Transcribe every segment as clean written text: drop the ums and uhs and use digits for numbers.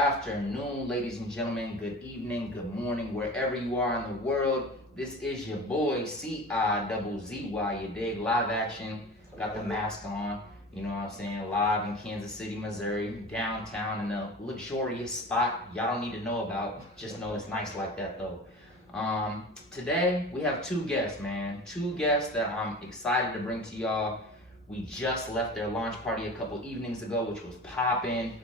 afternoon, ladies and gentlemen. Good evening, good morning, wherever you are in the world. This is your boy CIIYB. You dig? Live action. Got the mask on. You know what I'm saying? Live in Kansas City, Missouri, downtown in a luxurious spot y'all don't need to know about. Just know it's nice like that though. Today we have two guests, man. Two guests that I'm excited to bring to y'all. We just left their launch party a couple evenings ago, which was popping.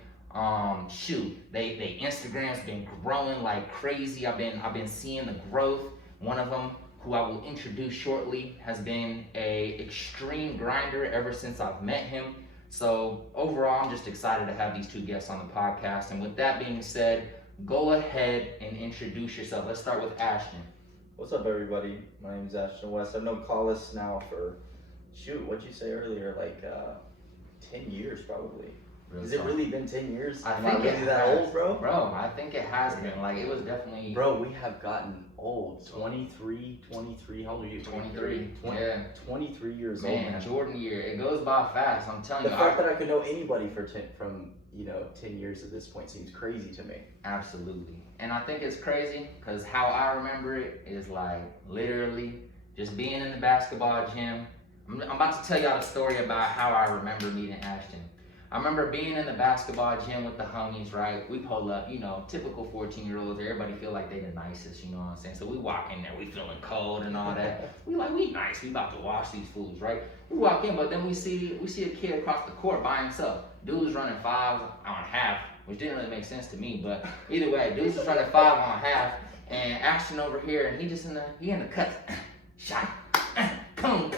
They Instagram's been growing like crazy. I've been seeing the growth. One of them, who I will introduce shortly, has been a extreme grinder ever since I've met him. So overall, I'm just excited to have these two guests on the podcast. And with that being said, go ahead and introduce yourself. Let's start with Ashton. What's up, everybody? My name is Ashton West. I've known Collis now for, what'd you say earlier? Like 10 years probably. Has it really been 10 years? I Am think really that old, bro? Bro, I think it has been. Like, it was definitely... Bro, we have gotten old. 23, how old are you? 23. Yeah. 23 years old, man. Jordan year. It goes by fast, I'm telling you. The fact that I could know anybody from 10 years at this point seems crazy to me. Absolutely. And I think it's crazy because how I remember it is like literally just being in the basketball gym. I'm about to tell y'all the story about how I remember meeting Ashton. I remember being in the basketball gym with the homies, right? We pull up, typical 14-year-olds. Everybody feel like they the nicest, you know what I'm saying? So we walk in there, we feeling cold and all that. We nice, we about to wash these fools, right? We walk in, but then we see a kid across the court by himself. Dude's running 5 on half, which didn't really make sense to me, but either way, dude's just running 5 on half, and Ashton over here, and he in the cut, shot, come,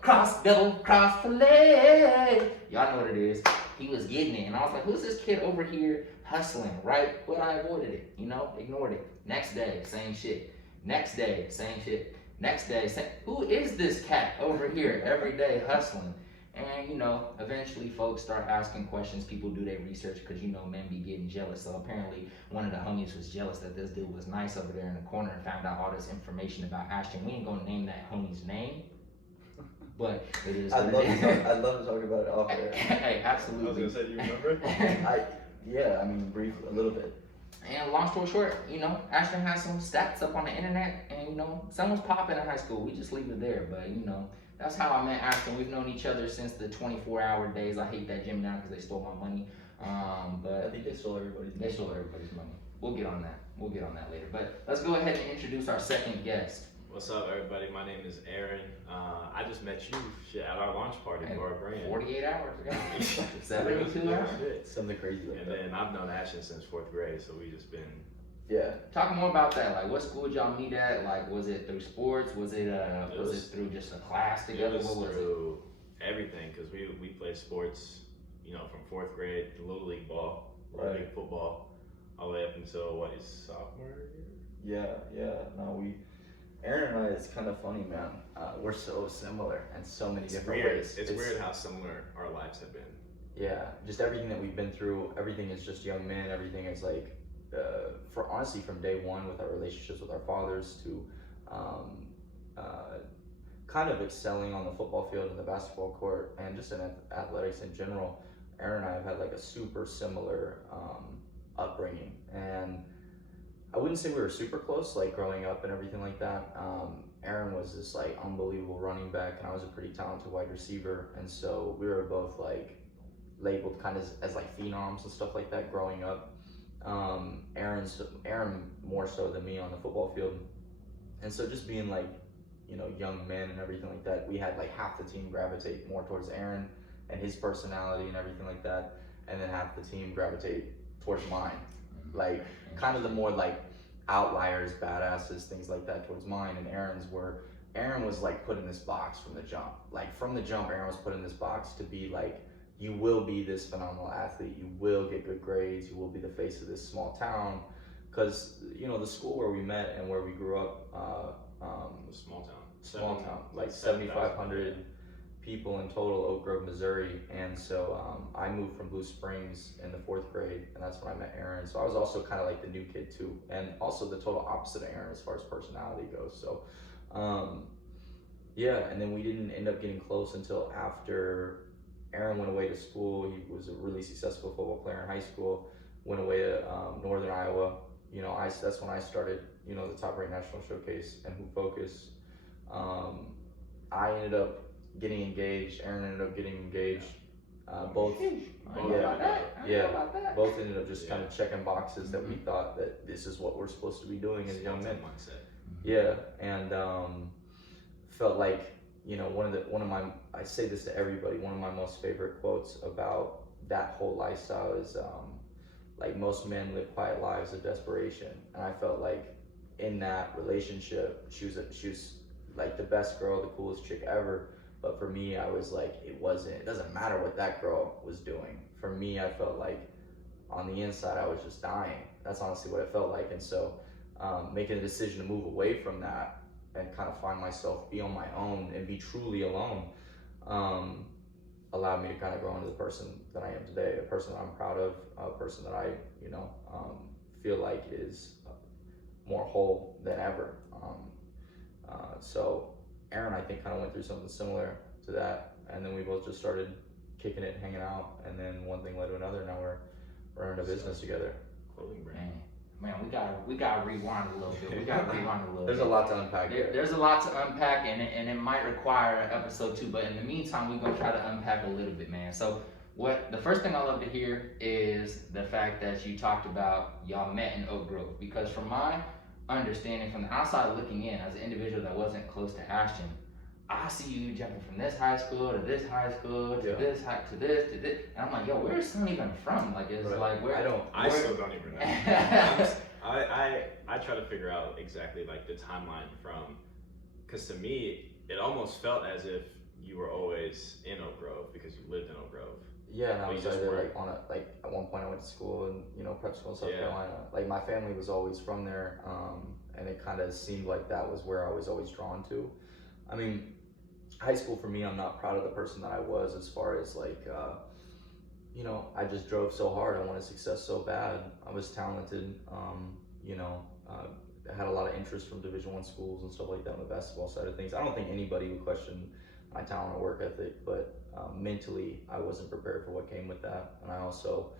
cross, double, cross, fillet. Y'all know what it is. He was getting it, and I was like, who's this kid over here hustling, right? But I avoided it, ignored it. Next day, same shit. Next day, same shit. Next day, who is this cat over here every day hustling? And, eventually folks start asking questions. People do their research because, men be getting jealous. So apparently one of the homies was jealous that this dude was nice over there in the corner and found out all this information about Ashton. We ain't gonna name that homie's name, but it is I'd love to talk about it off air. Hey, absolutely. I was gonna say, do you remember? Yeah, briefly, a little bit. And long story short, Ashton has some stats up on the internet, and someone's popping in high school. We just leave it there, but that's how I met Ashton. We've known each other since the 24-hour days. I hate that gym now because they stole my money. But I think they stole everybody's money. They stole everybody's money. We'll get on that. Later. But let's go ahead and introduce our second guest. What's up, everybody? My name is Aaron. I just met you at our launch party for our brand. 48 hours ago. 72 hours. Something crazy like and that. then I've known Ashton since 4th grade, so we just been. Yeah. Talk more about that. Like, what school did y'all meet at? Like, was it through sports? Was it through just a class together? What was through everything, because we played sports, from 4th grade, Little League ball, Little League football, all the way up until sophomore year? Yeah. No, Aaron and I, it's kind of funny, man. We're so similar in so many different ways. It's weird how similar our lives have been. Yeah, just everything that we've been through, everything is just young men. Everything is like, honestly, from day one with our relationships with our fathers to kind of excelling on the football field and the basketball court and just in athletics in general. Aaron and I have had like a super similar upbringing, and I wouldn't say we were super close, like growing up and everything like that. Aaron was this like unbelievable running back, and I was a pretty talented wide receiver, and so we were both like labeled kind of as like phenoms and stuff like that growing up. Aaron more so than me on the football field, and so just being like young men and everything like that, we had like half the team gravitate more towards Aaron and his personality and everything like that, and then half the team gravitate towards mine, like kind of the more like outliers, badasses, things like that towards mine. And Aaron was like put in this box from the jump. Like from the jump, Aaron was put in this box to be like, you will be this phenomenal athlete, you will get good grades, you will be the face of this small town. Because the school where we met and where we grew up, small town, like 7,500 people in total, Oak Grove, Missouri. And so I moved from Blue Springs in the 4th grade, and that's when I met Aaron. So I was also kind of like the new kid too, and also the total opposite of Aaron as far as personality goes. So and then we didn't end up getting close until after Aaron went away to school. He was a really successful football player in high school, went away to Northern Iowa. You know, that's when I started, you know, the Top Rate National Showcase and Who Focus. I ended up getting engaged. Aaron ended up getting engaged. Both ended up just kind of checking boxes that we thought that this is what we're supposed to be doing as young men. Yeah, and felt like, you know, one of my, I say this to everybody, one of my most favorite quotes about that whole lifestyle is like, most men live quiet lives of desperation, and I felt like in that relationship she was like the best girl, the coolest chick ever. But for me, I was like, it doesn't matter what that girl was doing. For me, I felt like on the inside, I was just dying. That's honestly what it felt like. And so making a decision to move away from that and kind of find myself, be on my own and be truly alone, allowed me to kind of grow into the person that I am today, a person that I'm proud of, a person that I, you know, feel like is more whole than ever. So Aaron, I think, kind of went through something similar to that, and then we both just started kicking it, hanging out, and then one thing led to another. Now we're in a business together. Clothing brand. Man, we gotta rewind a little bit. There's a lot to unpack. There's a lot to unpack, and it might require an episode 2. But in the meantime, we're gonna try to unpack a little bit, man. So the first thing I love to hear is the fact that you talked about y'all met in Oak Grove, because from my understanding, from the outside looking in, as an individual that wasn't close to Ashton, I see you jumping from this high school to this high school to this to this, and I'm like, yo, where's son even from? Like, it's like, where? I still don't even know. I try to figure out exactly like the timeline from, because to me it almost felt as if you were always in Oak Grove because you lived in Oak Grove. Yeah, and I was either like at one point I went to school in, you know, prep school in South Carolina. Like, my family was always from there, and it kind of seemed like that was where I was always drawn to. I mean, high school for me, I'm not proud of the person that I was, as far as like, you know, I just drove so hard. I wanted success so bad. I was talented, you know, I had a lot of interest from Division I schools and stuff like that on the basketball side of things. I don't think anybody would question my talent or work ethic, but mentally I wasn't prepared for what came with that. And I also,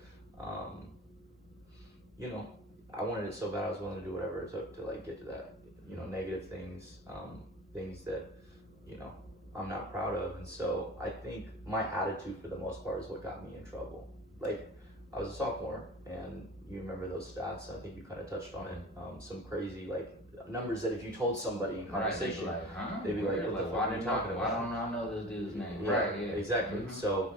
you know, I wanted it so bad I was willing to do whatever it took to like get to that, you know, negative things, things that, you know, I'm not proud of. And so I think my attitude for the most part is what got me in trouble. Like, I was a sophomore, and you remember those stats, I think you kind of touched on it, some crazy like numbers that if you told somebody in conversation, they'd be like, what the fuck are you talking about? Why don't I know this dude's name? Yeah, exactly. So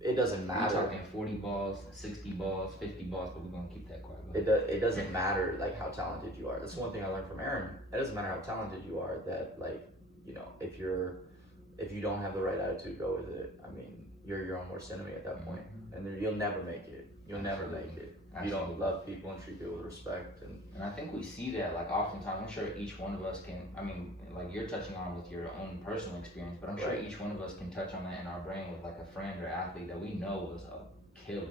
it doesn't matter. We're talking 40 balls, 60 balls, 50 balls, but we're gonna keep that quiet. It doesn't matter like how talented you are. That's one thing I learned from Aaron. It doesn't matter how talented you are, that like, you know, if you don't have the right attitude, go with it. I mean, you're your own worst enemy at that point, and you'll never make it. You'll never make it. You don't love people and treat people with respect. And I think we see that, like, oftentimes. I'm sure each one of us can, I mean, like you're touching on with your own personal experience, but I'm sure each one of us can touch on that in our brain with like a friend or athlete that we know was a killer,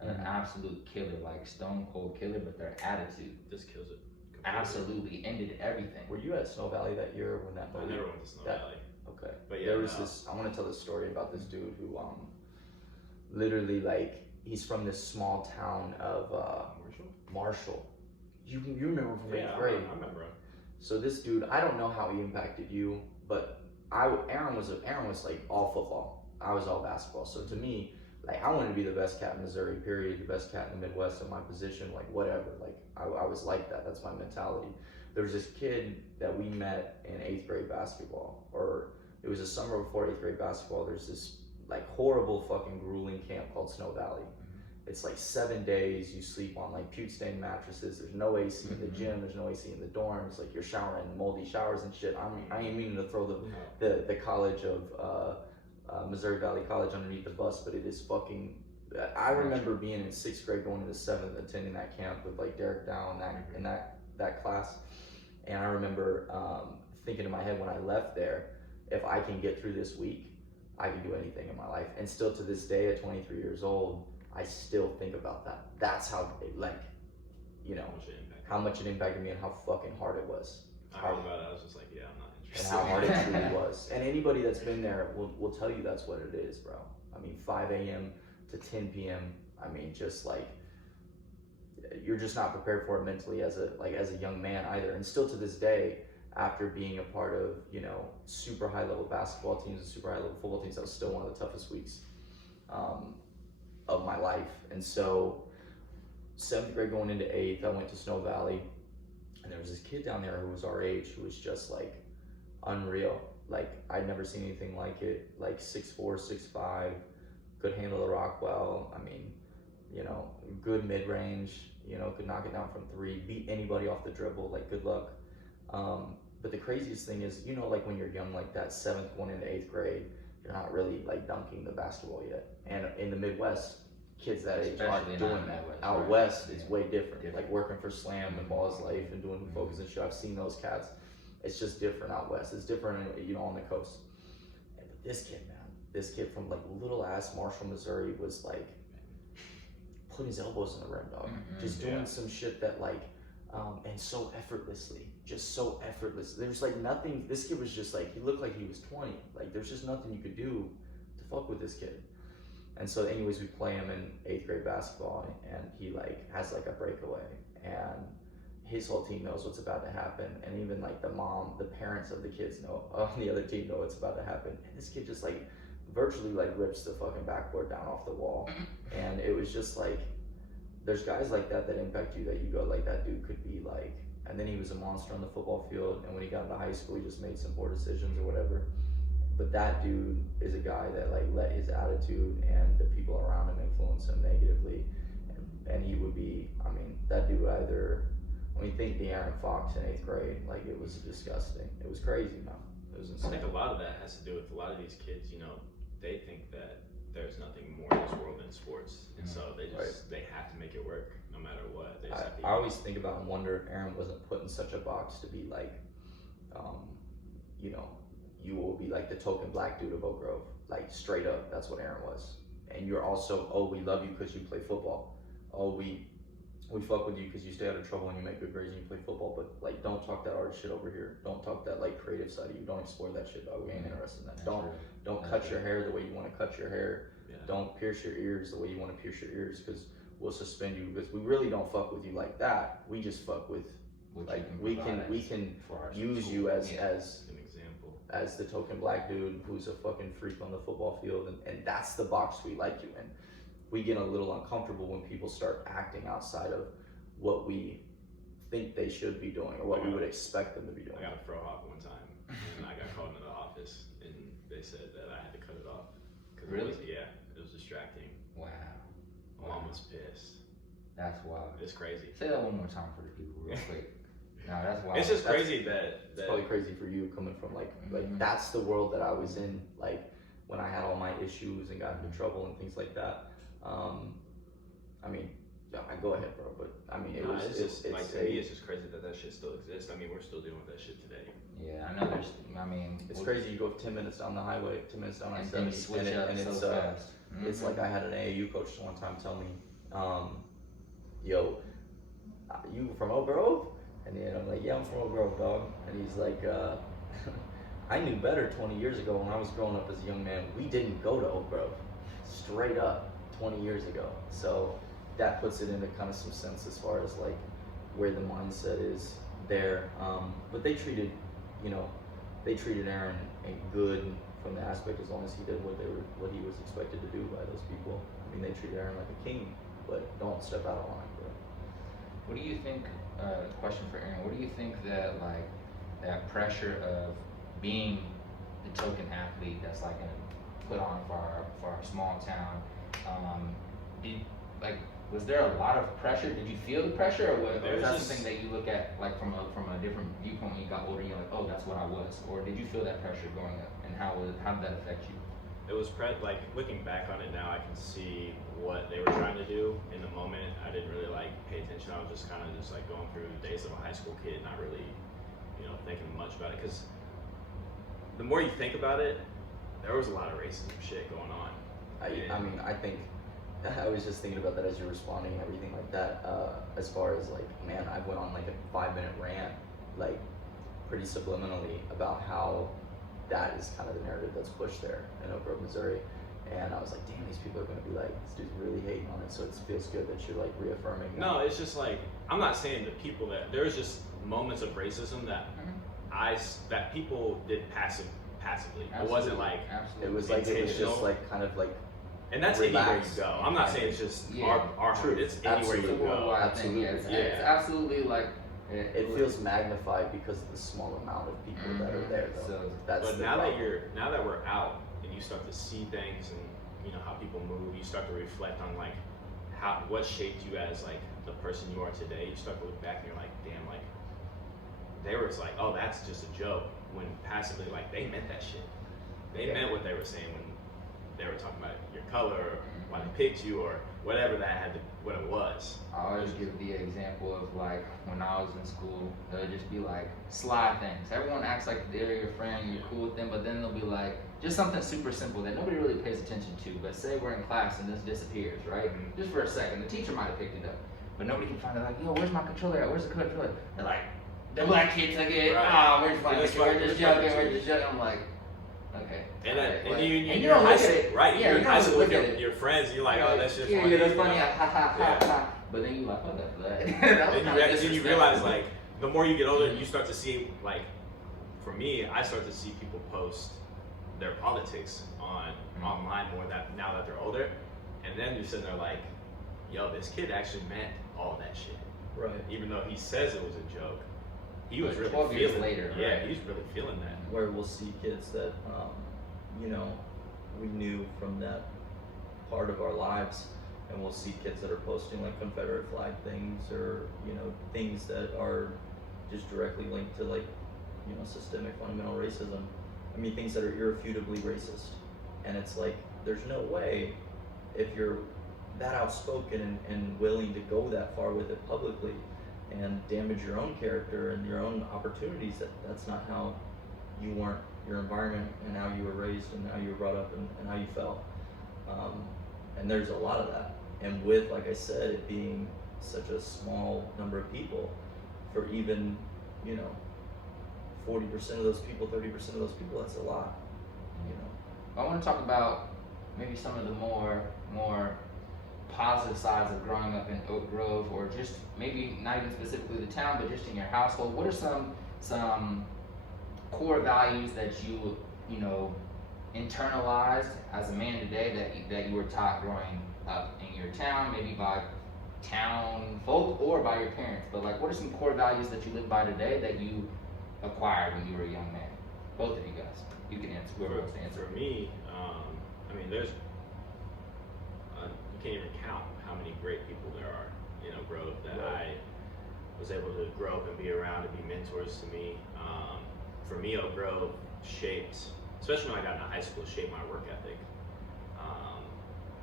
an absolute killer, like stone cold killer, but their attitude just kills it. Absolutely ended everything. Were you at Snow Valley that year when that movie? I never went to Snow Valley. Okay. But yeah, there was this, I want to tell this story about this dude who literally, like, he's from this small town of Marshall. You remember from 8th grade? I remember him. So this dude, I don't know how he impacted you, but Aaron was like all football. I was all basketball. So to me, like, I wanted to be the best cat in Missouri, period, the best cat in the Midwest in my position, like whatever. Like I was like that. That's my mentality. There was this kid that we met in 8th grade basketball, or it was a summer before 8th grade basketball. There's this like horrible fucking grueling camp called Snow Valley. It's like 7 days, you sleep on like puke stained mattresses, there's no AC in the gym, there's no AC in the dorms, like you're showering in moldy showers and shit. I ain't meaning to throw the college of Missouri Valley College underneath the bus, but it is fucking, I remember being in 6th grade going into 7th, attending that camp with like Derek Dow in that class. And I remember thinking in my head when I left there, if I can get through this week, I can do anything in my life. And still to this day at 23 years old, I still think about that. That's how, like, you know, how much it impacted me and how fucking hard it was. I heard about it, I was just like, yeah, I'm not interested. And how hard it truly was. And anybody that's been there will tell you that's what it is, bro. I mean, 5 a.m. to 10 p.m. I mean, just like, you're just not prepared for it mentally as a young man either. And still to this day, after being a part of, you know, super high level basketball teams and super high level football teams, that was still one of the toughest weeks of my life. And so 7th grade going into 8th, I went to Snow Valley, and there was this kid down there who was our age who was just like unreal. Like I'd never seen anything like it. Like 6'4", 6'5", could handle the rock well. I mean, you know, good mid range. You know, could knock it down from 3, beat anybody off the dribble. Like good luck. But the craziest thing is, you know, like when you're young like that, 7th going into 8th grade, you're not really like dunking the basketball yet. And in the Midwest, kids that age aren't doing that. Out west, it's way different. Like working for Slam and Ball is Life and doing focus and shit. I've seen those cats. It's just different out west. It's different, you know, on the coast. And this kid, man, this kid from like little ass Marshall, Missouri was like putting his elbows in the rim, dog. Just doing some shit that like, and so effortlessly, just so effortless. There's like nothing, this kid was just like, he looked like he was 20. Like there's just nothing you could do to fuck with this kid. And so anyways, we play him in 8th grade basketball, and he like has like a breakaway, and his whole team knows what's about to happen. And even like the parents of the kids know, the other team know what's about to happen. And this kid just like virtually like rips the fucking backboard down off the wall. And it was just like, there's guys like that impact you, that you go like, that dude could be like, and then he was a monster on the football field. And when he got into high school, he just made some poor decisions or whatever. But that dude is a guy that like let his attitude and the people around him influence him negatively. And he would be, I mean, that dude either, when you think De'Aaron Fox in 8th grade, like it was disgusting. It was crazy, man. It was insane. I think a lot of that has to do with a lot of these kids, you know, they think that there's nothing more in this world than sports. And so they just, they have to make it work no matter what. They just have to I always think about and wonder if Aaron wasn't put in such a box to be like, you know, you will be like the token black dude of Oak Grove. Like straight up, that's what Aaron was. And you're also, oh, we love you because you play football. Oh, we fuck with you because you stay out of trouble and you make good grades and you play football, but like don't talk that art shit over here. Don't talk that like creative side of you. Don't explore that shit, dog. We ain't interested in that. Don't cut your hair the way you want to cut your hair. Yeah. Don't pierce your ears the way you want to pierce your ears, because we'll suspend you, because we really don't fuck with you like that. We just fuck with like we can use you as an example, as the token black dude who's a fucking freak on the football field, and that's the box we like you in. We get a little uncomfortable when people start acting outside of what we think they should be doing or what we would expect them to be doing. I got a fro hawk one time, and I got called into the office, and they said that I had to cut it off. Really? It was distracting. Wow. My mom was pissed. That's wild. It's crazy. Say that one more time for the people real quick. No, that's wild. It's just crazy that it's probably crazy for you coming from like that's the world that I was in, like when I had all my issues and got into trouble and things like that. I mean, I go ahead, bro, but I mean, to me, it's just crazy that shit still exists. I mean, we're still dealing with that shit today. Yeah, I know. It's crazy. You go 10 minutes down the highway, 10 minutes down I-70, and it's so fast. It's like I had an AAU coach one time tell me, yo, you from Oak Grove? And then I'm like, yeah, I'm from Oak Grove, dog. And he's like, I knew better 20 years ago when I was growing up as a young man. We didn't go to Oak Grove, straight up, 20 years ago. So that puts it into kind of some sense as far as like where the mindset is there. But they treated Aaron good from the aspect, as long as he did what he was expected to do by those people. I mean, they treated Aaron like a king, but don't step out of line, bro. What do you think, question for Aaron, what do you think that like that pressure of being the token athlete that's like gonna put on for our small town, was there a lot of pressure? Did you feel the pressure, or was that something that you look at like from a different viewpoint when you got older and you're like, oh, that's what I was? Or did you feel that pressure growing up, and how did that affect you? It was like looking back on it now, I can see what they were trying to do. In the moment, I didn't really like pay attention. I was just kind of just like going through the days of a high school kid, not really, thinking much about it. Because the more you think about it, there was a lot of racism shit going on. I mean, I think I was just thinking about that as you're responding and everything like that. As far as like, man, I went on like a 5-minute rant, like pretty subliminally, about how that is kind of the narrative that's pushed there in Oak Grove, Missouri. And I was like, damn, these people are gonna be like, this dude's really hating on it. So it feels good that you're like reaffirming that. No, it's just like, I'm not saying the people that, there's just moments of racism that that people did passively. Absolutely. It wasn't like, Absolutely. It was like, it was intentional. just like kind of like, and that's anywhere you go. I'm not saying it's just our True. it's anywhere It's a you go. worldwide thing. Yeah, it's absolutely like it feels magnified because of the small amount of people that are there though. So That's But the now problem. now that we're out and you start to see things and you know how people move, you start to reflect on like what shaped you as like the person you are today. You start to look back and you're like, damn, like they were like, oh, that's just a joke. When passively, like they meant that shit. They meant what they were saying when they were talking about your color or why they picked you or whatever what it was. I always give the example of like when I was in school, they'll just be like sly things. Everyone acts like they're your friend, you're cool with them, but then they'll be like just something super simple that nobody really pays attention to. But say we're in class and this disappears, right? Just for a second, the teacher might have picked it up, but nobody can find it. Like, yo, where's my controller at? Where's the controller? They're like, the black kid took it. Right. Where's my controller? We're just joking. We're just joking. I'm like, okay. And you you're don't in high look at school, it. right? Yeah, You're you in don't high school look with at it. your friends, and you're like, oh, that's just funny. Yeah, that's funny. You know? Ha ha ha Yeah. ha. But then you like, oh, that's black. Then you realize like the more you get older, you start to see like, for me, I start to see people post their politics online more now that they're older, and then you're sitting there like, yo, this kid actually meant all that shit. Right. Even though he says it was a joke, he was Like really 12 years feeling later, Yeah, right? he's really feeling that. Where we'll see kids that, you know, we knew from that part of our lives, and we'll see kids that are posting like Confederate flag things or, you know, things that are just directly linked to like, you know, systemic fundamental racism. I mean, things that are irrefutably racist. And it's like, there's no way if you're that outspoken and willing to go that far with it publicly and damage your own character and your own opportunities, that's not how you weren't, your environment and how you were raised and how you were brought up and how you felt. And there's a lot of that. And with, like I said, it being such a small number of people, for even, you know, 40% of those people, 30% of those people, that's a lot, you know. I want to talk about maybe some of the more positive sides of growing up in Oak Grove, or just maybe not even specifically the town, but just in your household. What are some core values that you know internalized as a man today that you were taught growing up in your town, maybe by town folk or by your parents? But like, what are some core values that you live by today that you acquired when you were a young man? Both of you guys. You can answer. Whoever wants to answer. For me, I mean, there's you can't even count how many great people there are in Oak Grove that I was able to grow up and be around and be mentors to me. For me, Oak Grove shaped, especially when I got into high school, shaped my work ethic.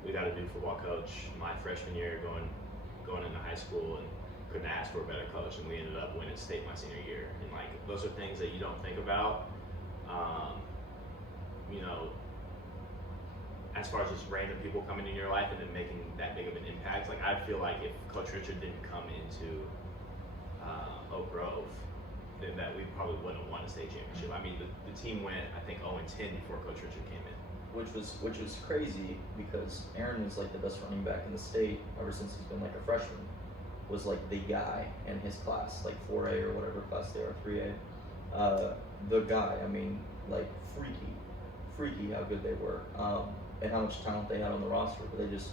We got a new football coach my freshman year going into high school, and couldn't ask for a better coach, and we ended up winning state my senior year. And like, those are things that you don't think about. You know, as far as just random people coming in your life and then making that big of an impact. Like, I feel like if Coach Richard didn't come into Oak Grove, then that we probably wouldn't have won a state championship. I mean, the team went, I think, 0-10 before Coach Richard came in. Which was crazy because Aaron was like the best running back in the state ever since he's been like a freshman. Was like the guy in his class, like 4A or whatever class they are, 3A. The guy, I mean, like freaky how good they were, and how much talent they had on the roster. But they just,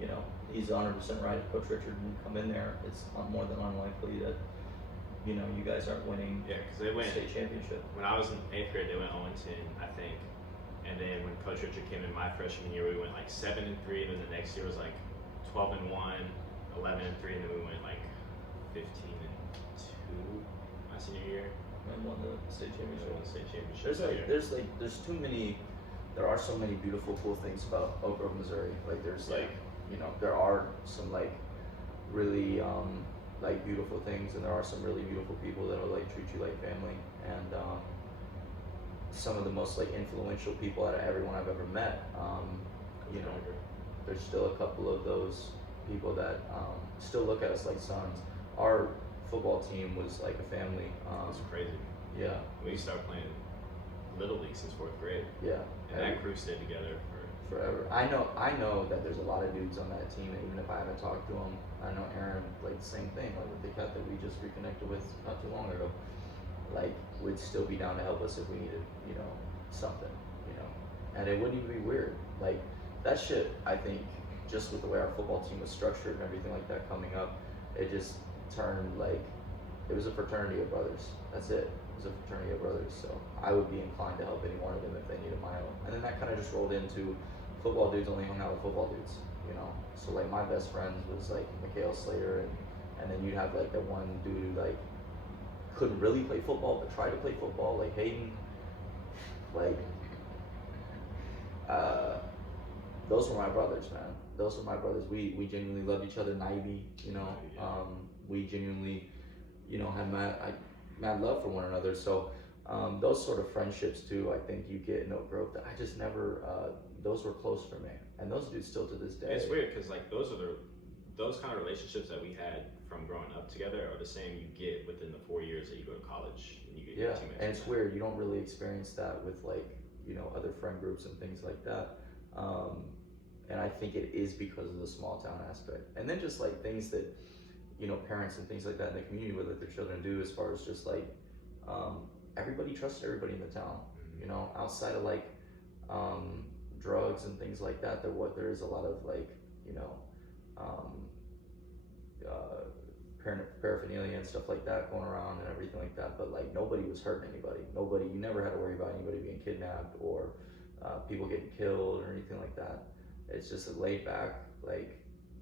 you know, he's 100% right. If Coach Richard didn't come in there, it's more than unlikely that, you know, you guys aren't winning. Yeah, because they went state championship. When I was in 8th grade, they went 0-10, I think. And then when Coach Richard came in my freshman year, we went like 7-3, and then the next year was like 12-1, 11-3, and then we went like 15-2 my senior year. And won the state championship. Won the state championship. There are so many beautiful, cool things about Oak Grove, Missouri. Like there's like, you know, there are some like really like beautiful things, and there are some really beautiful people that will like treat you like family. And some of the most like influential people out of everyone I've ever met. You know, there's still a couple of those people that still look at us like sons. Our football team was like a family. It's crazy. Yeah. We started playing Little League since 4th grade. Yeah. And that crew stayed together forever. I know that there's a lot of dudes on that team, and even if I haven't talked to them, I know Aaron, like the same thing, like with the cat that we just reconnected with not too long ago, like would still be down to help us if we needed, something, and it wouldn't even be weird. Like that shit, I think, just with the way our football team was structured and everything like that coming up, it just turned like it was a fraternity of brothers. That's it. It was a fraternity of brothers. So I would be inclined to help any one of them if they needed my help. And then that kind of just rolled into football dudes only hung out with football dudes, So like my best friends was like Mikhail Slater, and then you'd have like the one dude who like couldn't really play football but tried to play football, like Hayden. Like those were my brothers, man. Those were my brothers. We genuinely loved each other. DIIYB, we genuinely, had mad love for one another. So those sort of friendships too, I think you get in Oak Grove that I just never. Those were close for me, and those dudes still to this day. It's weird because like those kind of relationships that we had from growing up together are the same you get within the 4 years that you go to college and you get your teammates. And it's weird. You don't really experience that with like other friend groups and things like that. And I think it is because of the small town aspect, and then just like things that parents and things like that in the community would let their children do, as far as just like everybody trusts everybody in the town. Outside of like drugs and things like that, there is a lot of like paraphernalia and stuff like that going around and everything like that. But like nobody was hurting anybody. You never had to worry about anybody being kidnapped or people getting killed or anything like that. It's just a laid back, like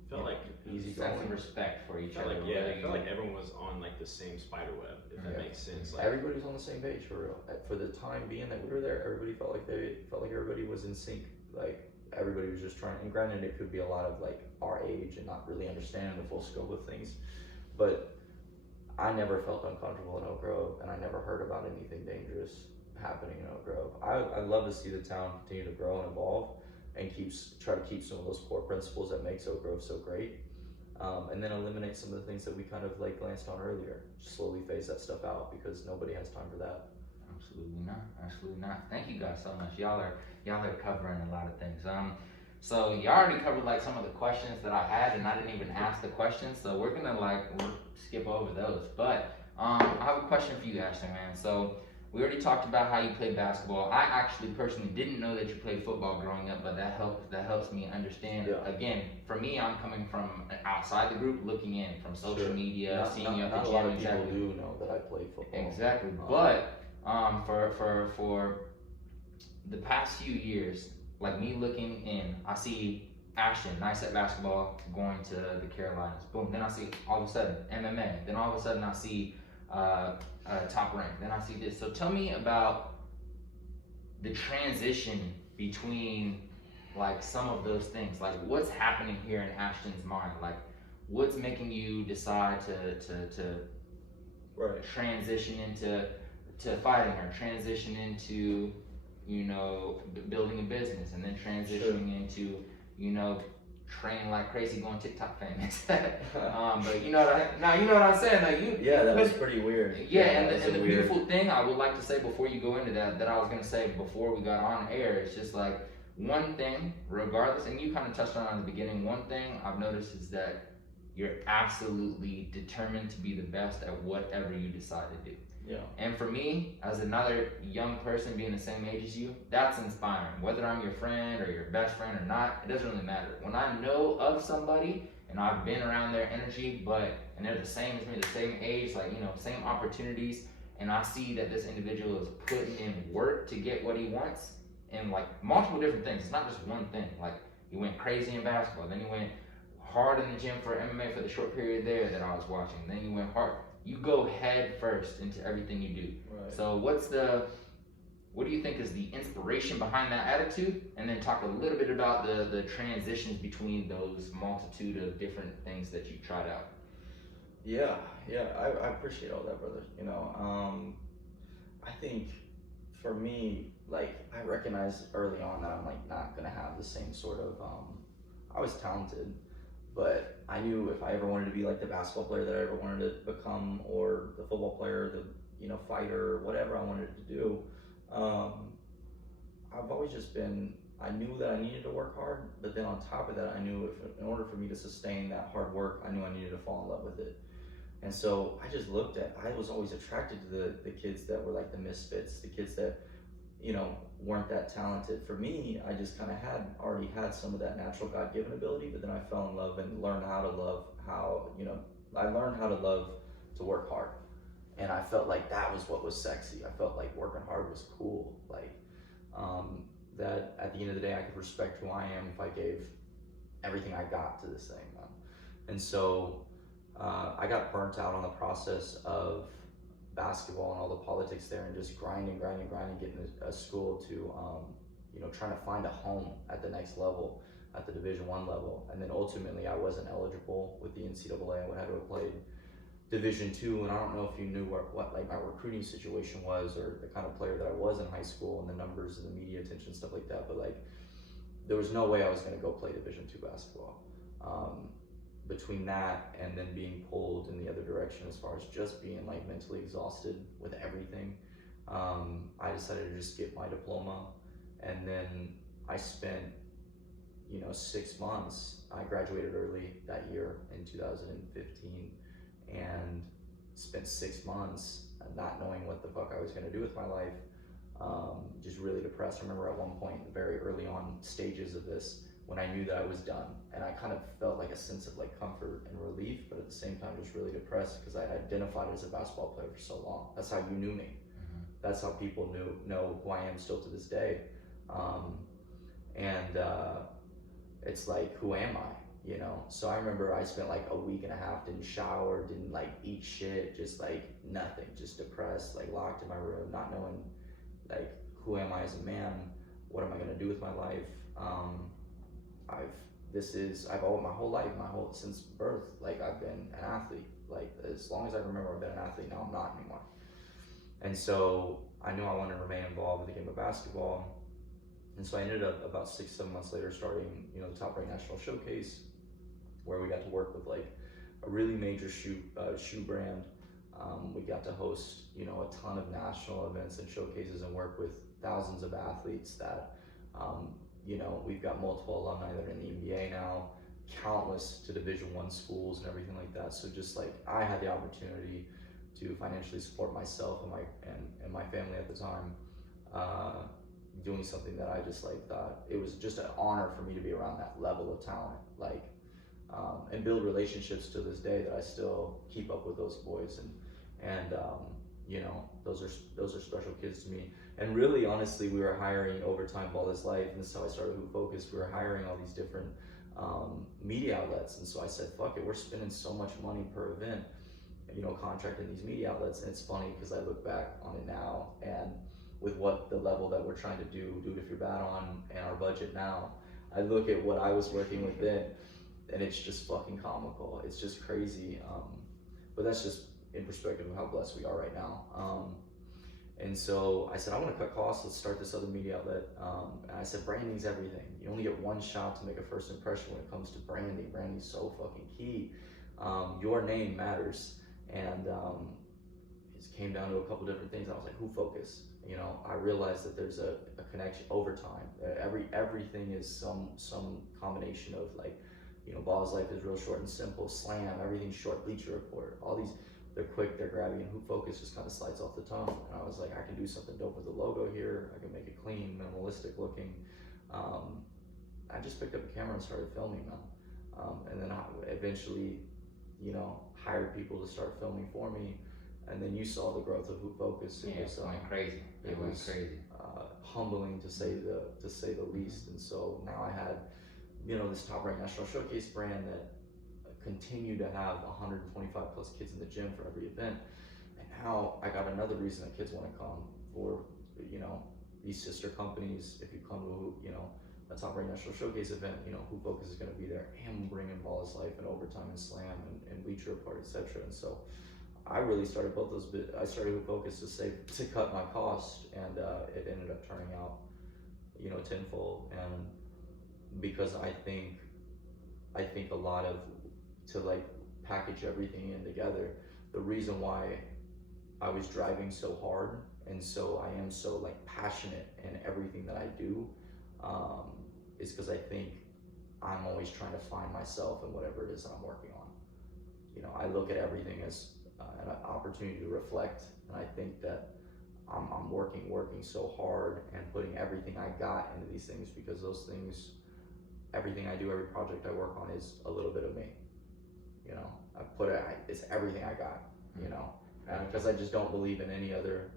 felt like easy sense going. of respect for each felt other. like I felt like everyone was on like the same spider web, if that makes sense. Like Everybody was on the same page for real. For the time being that we were there, everybody felt like everybody was in sync. Like everybody was just trying. And granted, it could be a lot of like our age and not really understanding the full scope of things, but I never felt uncomfortable in Oak Grove, and I never heard about anything dangerous happening in Oak Grove. I'd love to see the town continue to grow and evolve, and try to keep some of those core principles that makes Oak Grove so great, and then eliminate some of the things that we kind of like glanced on earlier. Just slowly phase that stuff out because nobody has time for that. Absolutely not. Thank you guys so much. Y'all are covering a lot of things. So you already covered like some of the questions that I had, and I didn't even ask the questions. So we're gonna we'll skip over those. But I have a question for you, Ashton, man. So we already talked about how you played basketball. I actually personally didn't know that you played football growing up, but that helps me understand. Yeah. Again, for me, I'm coming from outside the group, looking in from social media, seeing you at the not gym. a lot of people do know that I played football. Exactly, but for the past few years, like me looking in, I see Ashton, nice at basketball, going to the Carolinas. Boom. Then I see all of a sudden MMA. Then all of a sudden I see top rank. Then I see this. So tell me about the transition between like some of those things. Like what's happening here in Ashton's mind? Like what's making you decide to transition into fighting, or transition into building a business, and then transitioning into training like crazy, going TikTok famous. But you know what I'm saying? Like that was pretty weird. And the beautiful thing I would like to say before you go into that I was gonna say before we got on air, it's just like one thing, regardless, and you kind of touched on it in the beginning. One thing I've noticed is that you're absolutely determined to be the best at whatever you decide to do. Yeah. And for me, as another young person being the same age as you, that's inspiring. Whether I'm your friend or your best friend or not, it doesn't really matter. When I know of somebody and I've been around their energy, and they're the same as me, the same age, like, same opportunities, and I see that this individual is putting in work to get what he wants, and like multiple different things. It's not just one thing. Like he went crazy in basketball, then he went hard in the gym for MMA for the short period there that I was watching. Then he went hard. You go head first into everything you do. Right. So what do you think is the inspiration behind that attitude? And then talk a little bit about the transitions between those multitude of different things that you tried out. Yeah, I appreciate all that, brother. I think for me, like I recognized early on that I'm like not gonna have the same sort of I was talented, but I knew if I ever wanted to be like the basketball player that I ever wanted to become, or the football player, the fighter, whatever I wanted to do, I've always just been, I knew that I needed to work hard, but then on top of that, I knew in order for me to sustain that hard work, I knew I needed to fall in love with it. And so I just I was always attracted to the kids that were like the misfits, the kids that, weren't that talented. For me, I just kind of already had some of that natural God-given ability, but then I fell in love and learned how to love I learned how to love to work hard. And I felt like that was what was sexy. I felt like working hard was cool. Like, that at the end of the day, I could respect who I am if I gave everything I got to this thing. And so I got burnt out on the process of basketball and all the politics there, and just grinding, getting a school to, trying to find a home at the next level, at the Division I level. And then ultimately I wasn't eligible with the NCAA. I would have to have played Division II, and I don't know if you knew what like my recruiting situation was, or the kind of player that I was in high school, and the numbers and the media attention, stuff like that. But like, there was no way I was going to go play Division II basketball. Between that and then being pulled in the other direction as far as just being like mentally exhausted with everything, I decided to just get my diploma. And then I spent 6 months. I graduated early that year in 2015, and spent 6 months not knowing what the fuck I was going to do with my life, just really depressed. I remember at one point, very early on stages of this, when I knew that I was done, and I kind of felt like a sense of like comfort and relief, but at the same time just really depressed, because I identified as a basketball player for so long. That's how you knew me. That's how people know who I am still to this day. It's like, who am I? So I remember I spent like a week and a half, didn't shower, didn't like eat shit, just like nothing, just depressed, like locked in my room, not knowing like, who am I as a man? What am I gonna do with my life? My whole life, since birth, like I've been an athlete. Like, as long as I remember, I've been an athlete. Now I'm not anymore. And so I knew I wanted to remain involved with the game of basketball. And so I ended up about 6-7 months later starting, the Top Rank National Showcase, where we got to work with like a really major shoe brand. We got to host, a ton of national events and showcases, and work with thousands of athletes that, we've got multiple alumni that are in the NBA now, countless to Division I schools and everything like that. So just like, I had the opportunity to financially support myself and my family at the time, doing something that I just like thought it was just an honor for me to be around that level of talent, like, and build relationships to this day that I still keep up with those boys, and those are special kids to me. And really, honestly, we were hiring overtime Ball is Life, and this is how I started Who Focus. We were hiring all these different media outlets, and so I said, fuck it, we're spending so much money per event, contracting these media outlets. And it's funny because I look back on it now, and with what the level that we're trying to do it if you're bad on, and our budget now, I look at what I was working with then, and it's just fucking comical. It's just crazy. But that's just in perspective of how blessed we are right now. And so I said, I want to cut costs. Let's start this other media outlet. And I said, branding's everything. You only get one shot to make a first impression when it comes to branding. Branding's so fucking key. Your name matters. And it came down to a couple different things. I was like, Who Focus? I realized that there's a connection over time. Everything is some combination of like, Ball is Life is real short and simple. Slam, everything's short. Bleacher Report, all these, they're quick, they're grabby, and Who Focus just kind of slides off the tongue. And I was like, I can do something dope with the logo here. I can make it clean, minimalistic looking. I just picked up a camera and started filming them. And then I eventually, hired people to start filming for me. And then you saw the growth of Who Focus. It went crazy. It went crazy. Humbling to say the least. And so now I had, this Top Rank National Showcase brand that continued to have 125 plus kids in the gym for every event. And now I got another reason that kids want to come for, these sister companies. If you come to, a Top Rank National Showcase event, Who Focus is going to be there, and bringing Ball is Life and overtime and slam and bleacher report, etc. And so I really started both those. I started Who Focus to cut my cost, and it ended up turning out, tenfold. And because I think a lot of, to like package everything in together, the reason why I was driving so hard, and so I am so like passionate in everything that I do, is because I think I'm always trying to find myself in whatever it is that I'm working on. You know, I look at everything as an opportunity to reflect, and I think that I'm working so hard and putting everything I got into these things, because those things, everything I do, every project I work on is a little bit of me. You know, it's everything I got. You know, because I just don't believe in any other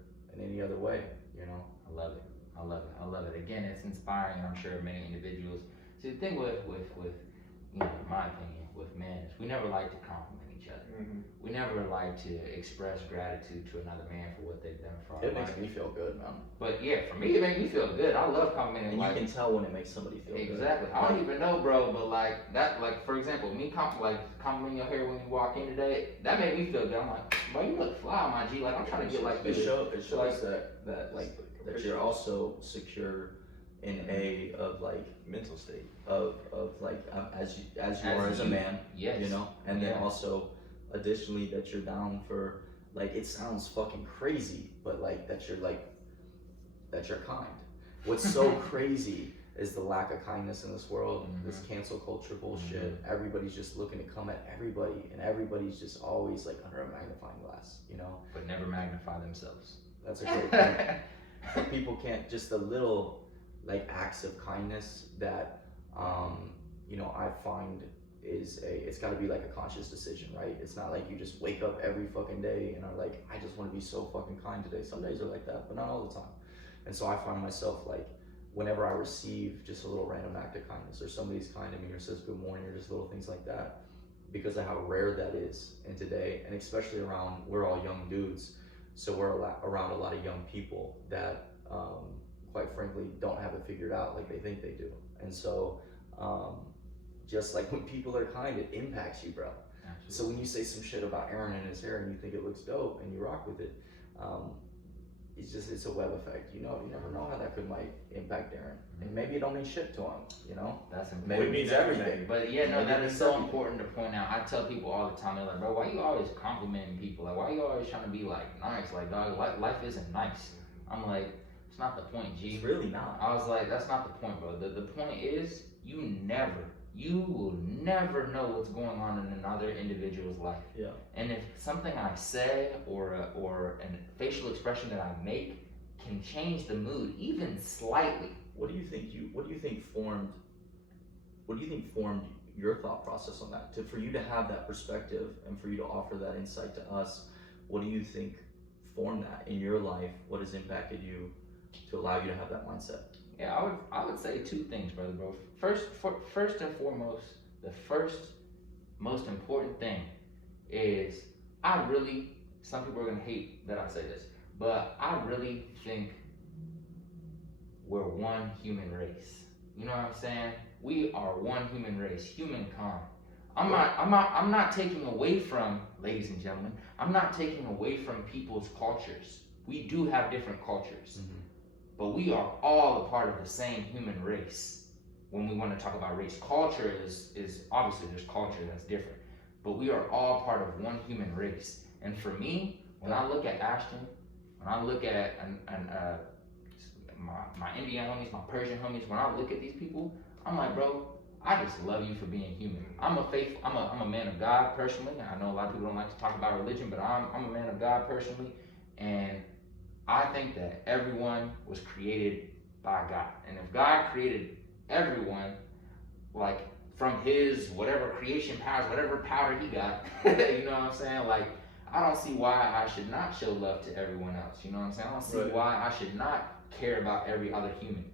way. You know. I love it. I love it. I love it. Again, it's inspiring. I'm sure many individuals. See, the thing with you know, in my opinion, with men is we never like to compliment each other. Mm-hmm. We never like to express gratitude to another man for what they've done for our It life. makes me feel good, man. But yeah, for me, it makes me feel good. I love complimenting. And you like, can tell when it makes somebody feel good. exactly. I don't even know, bro, but like that, like for example, me complimenting your hair when you walk in today, that made me feel good. I'm like, bro, you look fly, my G. Like I'm trying to get like It this. shows that you're also secure in of like mental state of like as you are as a man. Yes. You know, and then Yeah. also additionally that you're down for, like, it sounds fucking crazy, but like that you're kind. What's so crazy is the lack of kindness in this world. Mm-hmm. This cancel culture bullshit. Everybody's just looking to come at everybody, and everybody's just always like under a magnifying glass, you know. But never magnify themselves. That's a great point. But people can't, just the little like acts of kindness that you know, I find it's got to be like a conscious decision, right? It's not like you just wake up every fucking day and are like, I just want to be so fucking kind today. Some days are like that, but not all the time. And so I find myself like, whenever I receive just a little random act of kindness, or somebody's kind to me or says good morning, or just little things like that, because of how rare that is in today, and especially we're all young dudes, so we're around a lot of young people that quite frankly don't have it figured out like they think they do. And so just like when people are kind, it impacts you, bro. Absolutely. So when you say some shit about Aaron and his hair and you think it looks dope and you rock with it, it's a web effect. You never know how that might impact Aaron. And maybe it don't mean shit to him, you know? That's important. Maybe it means everything. But yeah, no, Maybe that it is means so everything. important to point out. I tell people all the time, they're like, bro, why you always complimenting people? Like, why you always trying to be like nice? Like, dog, life isn't nice. I'm like, it's not the point, G. It's really not. I was like, that's not the point, bro. The point is, you will never know what's going on in another individual's life. Yeah. And if something I say or a facial expression that I make can change the mood even slightly. What do you think formed your thought process on that? For you to have that perspective and for you to offer that insight to us, what do you think formed that in your life? What has impacted you to allow you to have that mindset? Yeah, I would say two things, brother, bro. First and foremost, the first most important thing is some people are gonna hate that I say this, but I really think we're one human race. You know what I'm saying? We are one human race, humankind. I'm not taking away from, ladies and gentlemen, I'm not taking away from people's cultures. We do have different cultures. Mm-hmm. But we are all a part of the same human race. When we want to talk about race, culture is obviously there's culture that's different, but we are all part of one human race. And for me, when I look at Ashton, when I look at my Indian homies, my Persian homies, when I look at these people, I'm like, bro, I just love you for being human. I'm a man of God personally. I know a lot of people don't like to talk about religion, but I'm a man of God personally, and I think that everyone was created by God. And if God created everyone, like from his whatever creation powers, whatever power he got, you know what I'm saying? Like, I don't see why I should not show love to everyone else. You know what I'm saying? I don't see why I should not care about every other human.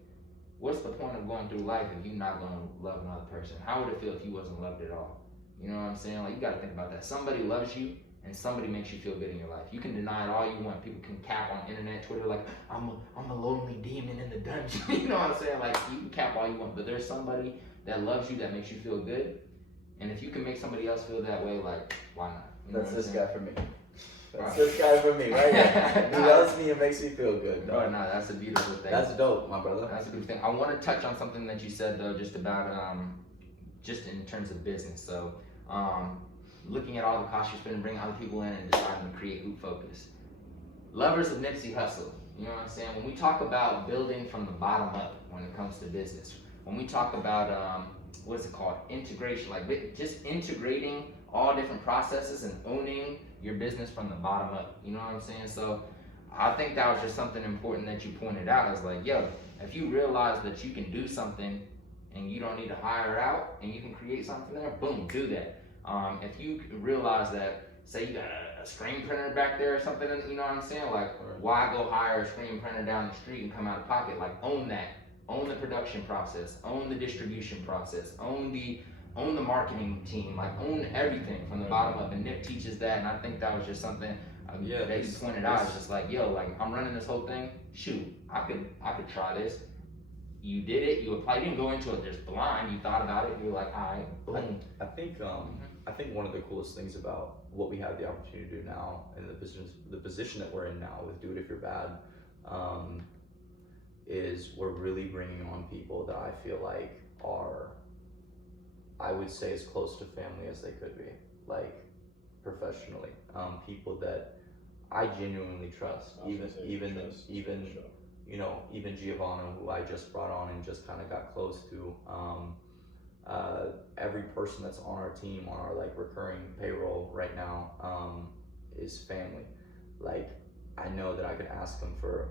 What's the point of going through life if you're not going to love another person? How would it feel if you wasn't loved at all? You know what I'm saying? Like, you got to think about that. Somebody loves you, and somebody makes you feel good in your life. You can deny it all you want. People can cap on internet, Twitter, like, I'm a lonely demon in the dungeon. You know what I'm saying? Like, you can cap all you want, but there's somebody that loves you that makes you feel good. And if you can make somebody else feel that way, like, why not? You know That's this guy for me. That's Right. this guy for me, right here. He loves me and makes me feel good. No, that's a beautiful thing. That's dope, my brother. That's a good thing. I want to touch on something that you said, though, just about, just in terms of business. So, looking at all the costs you spend, bringing other people in and deciding to create Hoop Focus. lovers of Nipsey Hussle. You know what I'm saying? When we talk about building from the bottom up when it comes to business, when we talk about what's it called, integration, like just integrating all different processes and owning your business from the bottom up. You know what I'm saying? So I think that was just something important that you pointed out. I was like, yo, if you realize that you can do something and you don't need to hire out and you can create something there, boom, do that. If you realize that, say you got a screen printer back there or something, you know what I'm saying? Like, why go hire a screen printer down the street and come out of pocket? Like, own that. Own the production process. Own the distribution process. Own the marketing team. Like, own everything from the bottom up. And Nip teaches that, and I think that was just something that you pointed out. It's just like, yo, like, I'm running this whole thing. Shoot, I could try this. You did it. You applied. You didn't go into it just blind. You thought about it. You were like, all right, boom. I think one of the coolest things about what we have the opportunity to do now, and the position that we're in now with Do It If You're Bad, is we're really bringing on people that I feel like are, I would say, as close to family as they could be, like professionally. People that I genuinely trust, even Giovanna, who I just brought on and just kind of got close to. Every person that's on our team, on our like recurring payroll right now, is family. Like, I know that I could ask them for,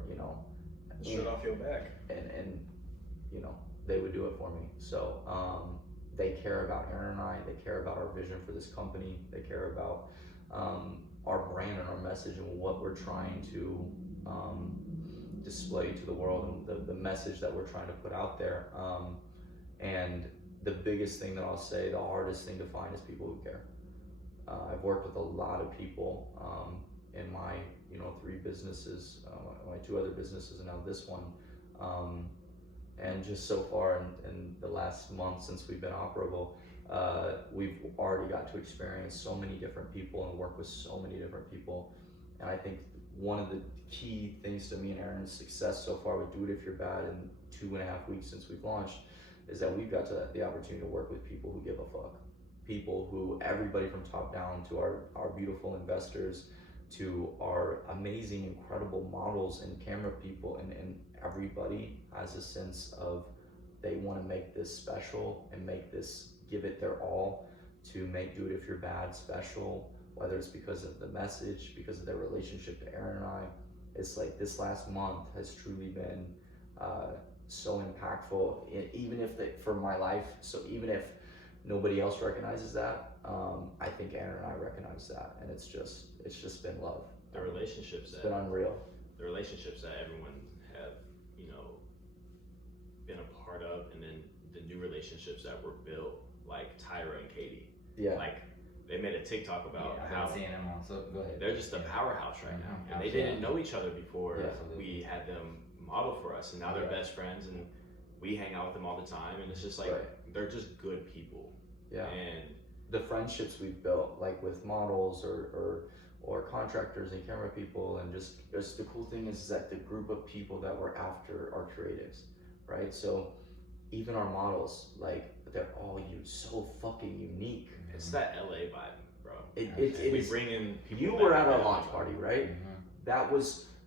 shit off your back, and they would do it for me. So they care about Aaron and I. They care about our vision for this company. They care about our brand and our message and what we're trying to display to the world, and the message that we're trying to put out there. And the biggest thing that I'll say, the hardest thing to find, is people who care. I've worked with a lot of people in my 3 businesses, my 2 other businesses, and now this one. And just so far in the last month since we've been operable, we've already got to experience so many different people and work with so many different people. And I think one of the key things to me and Aaron's success so far with Do It If You're Bad in 2.5 weeks since we've launched is that we've got the opportunity to work with people who give a fuck. People who, everybody from top down to our beautiful investors, to our amazing, incredible models and camera people, and everybody has a sense of they want to make this special and give it their all to make Do It If You're Bad special, whether it's because of the message, because of their relationship to Aaron and I. It's like this last month has truly been so impactful, for my life. So even if nobody else recognizes that, I think Aaron and I recognize that, and it's just been love. The relationships it's been unreal. The relationships that everyone have, been a part of, and then the new relationships that were built, like Tyra and Katie. Yeah. Like, they made a TikTok about how seeing them on, so go ahead. They're just a powerhouse right now, and they didn't know each other before we had them model for us, and now they're best friends, and we hang out with them all the time, and it's just like they're just good people. Yeah. And the friendships we've built, like with models or contractors and camera people, and just the cool thing is that the group of people that we're after are creatives, right? So even our models, like, they're all so fucking unique. It's that LA vibe, bro. We bring in people. You were at our launch party, right?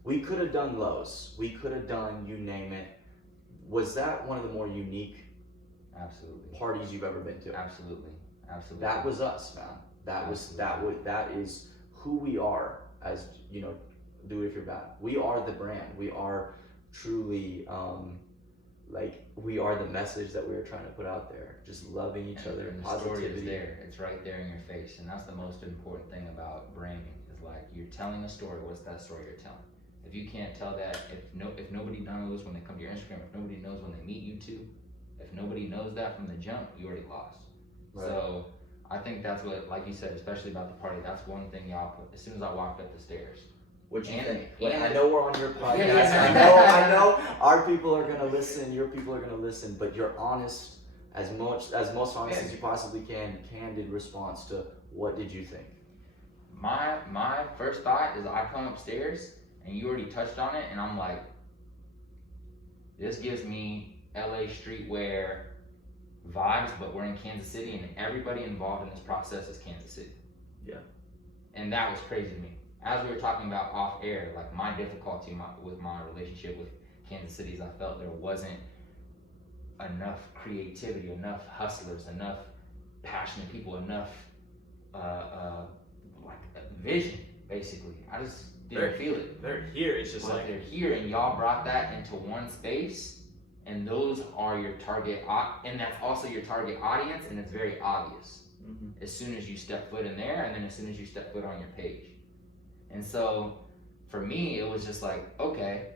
We could have done Lowe's. We could have done, you name it. Was that one of the more unique parties you've ever been to? Absolutely. That was us, man. That is who we are as, Do It If You're Bad. We are the brand. We are truly, we are the message that we were trying to put out there. Just loving each other. And the story is there. It's right there in your face. And that's the most important thing about branding. Is like, you're telling a story. What's that story you're telling? If you can't tell that, if nobody knows when they come to your Instagram, if nobody knows when they meet you two, if nobody knows that from the jump, you already lost. Right. So I think that's what, like you said, especially about the party, that's one thing y'all put, as soon as I walked up the stairs. What you think? I know we're on your podcast. I know our people are gonna listen, your people are gonna listen, but you're honest, as most honest as you possibly can, candid response to what did you think? My first thought is I come upstairs and you already touched on it, and I'm like, this gives me LA streetwear vibes, but we're in Kansas City, and everybody involved in this process is Kansas City. Yeah. And that was crazy to me. as we were talking about off air, like my difficulty with my relationship with Kansas City is I felt there wasn't enough creativity, enough hustlers, enough passionate people, enough like vision. Basically, I just didn't feel it. They're here. It's just But like they're here, and y'all brought that into one space, and those are your target, and that's also your target audience, and it's very obvious as soon as you step foot in there, and then as soon as you step foot on your page. And so, for me, it was just like, okay,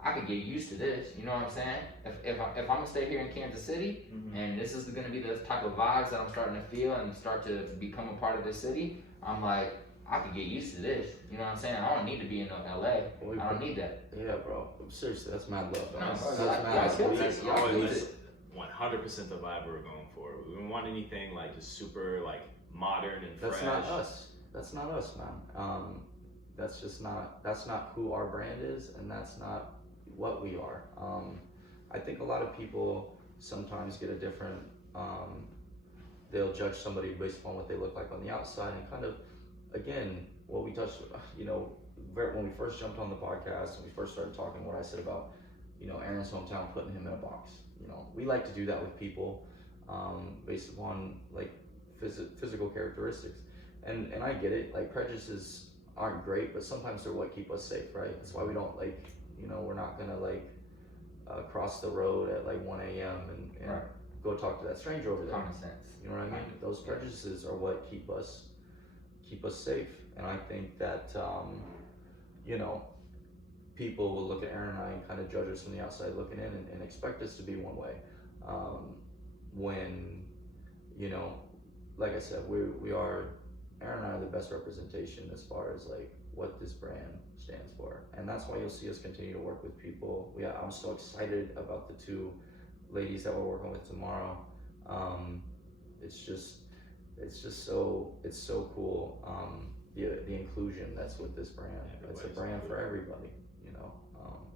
I could get used to this. You know what I'm saying? If I'm gonna stay here in Kansas City, and this is gonna be the type of vibes that I'm starting to feel and start to become a part of this city, I'm like, I could get used to this. You know what I'm saying? I don't need to be in LA. I don't need that. Yeah, bro. Seriously, that's mad love. No, That's y'all mad killed love. it. that's Y'all always killed that's 100% the vibe we're going for. We don't want anything like just super like modern and fresh. That's not us. That's not us, man. That's just not. That's not who our brand is, and that's not what we are. I think a lot of people sometimes get a different. They'll judge somebody based upon what they look like on the outside, and kind of, again, what we touched. When we first jumped on the podcast and we first started talking, what I said about, Aaron's hometown, putting him in a box. We like to do that with people, based upon like physical characteristics, and I get it. Like, prejudices aren't great, but sometimes they're what keep us safe, right? That's why we don't we're not gonna cross the road at like 1 a.m. and Right. go talk to that stranger over there. Common sense. You know what I mean? Those prejudices are what keep us safe, and I think that people will look at Aaron and I and kind of judge us from the outside looking in and expect us to be one way, when like I said, we are, Aaron and I are the best representation as far as like what this brand stands for, and that's why you'll see us continue to work with people. I'm so excited about the two ladies that we're working with tomorrow. It's so cool. The inclusion that's with this brand. It's a brand for everybody.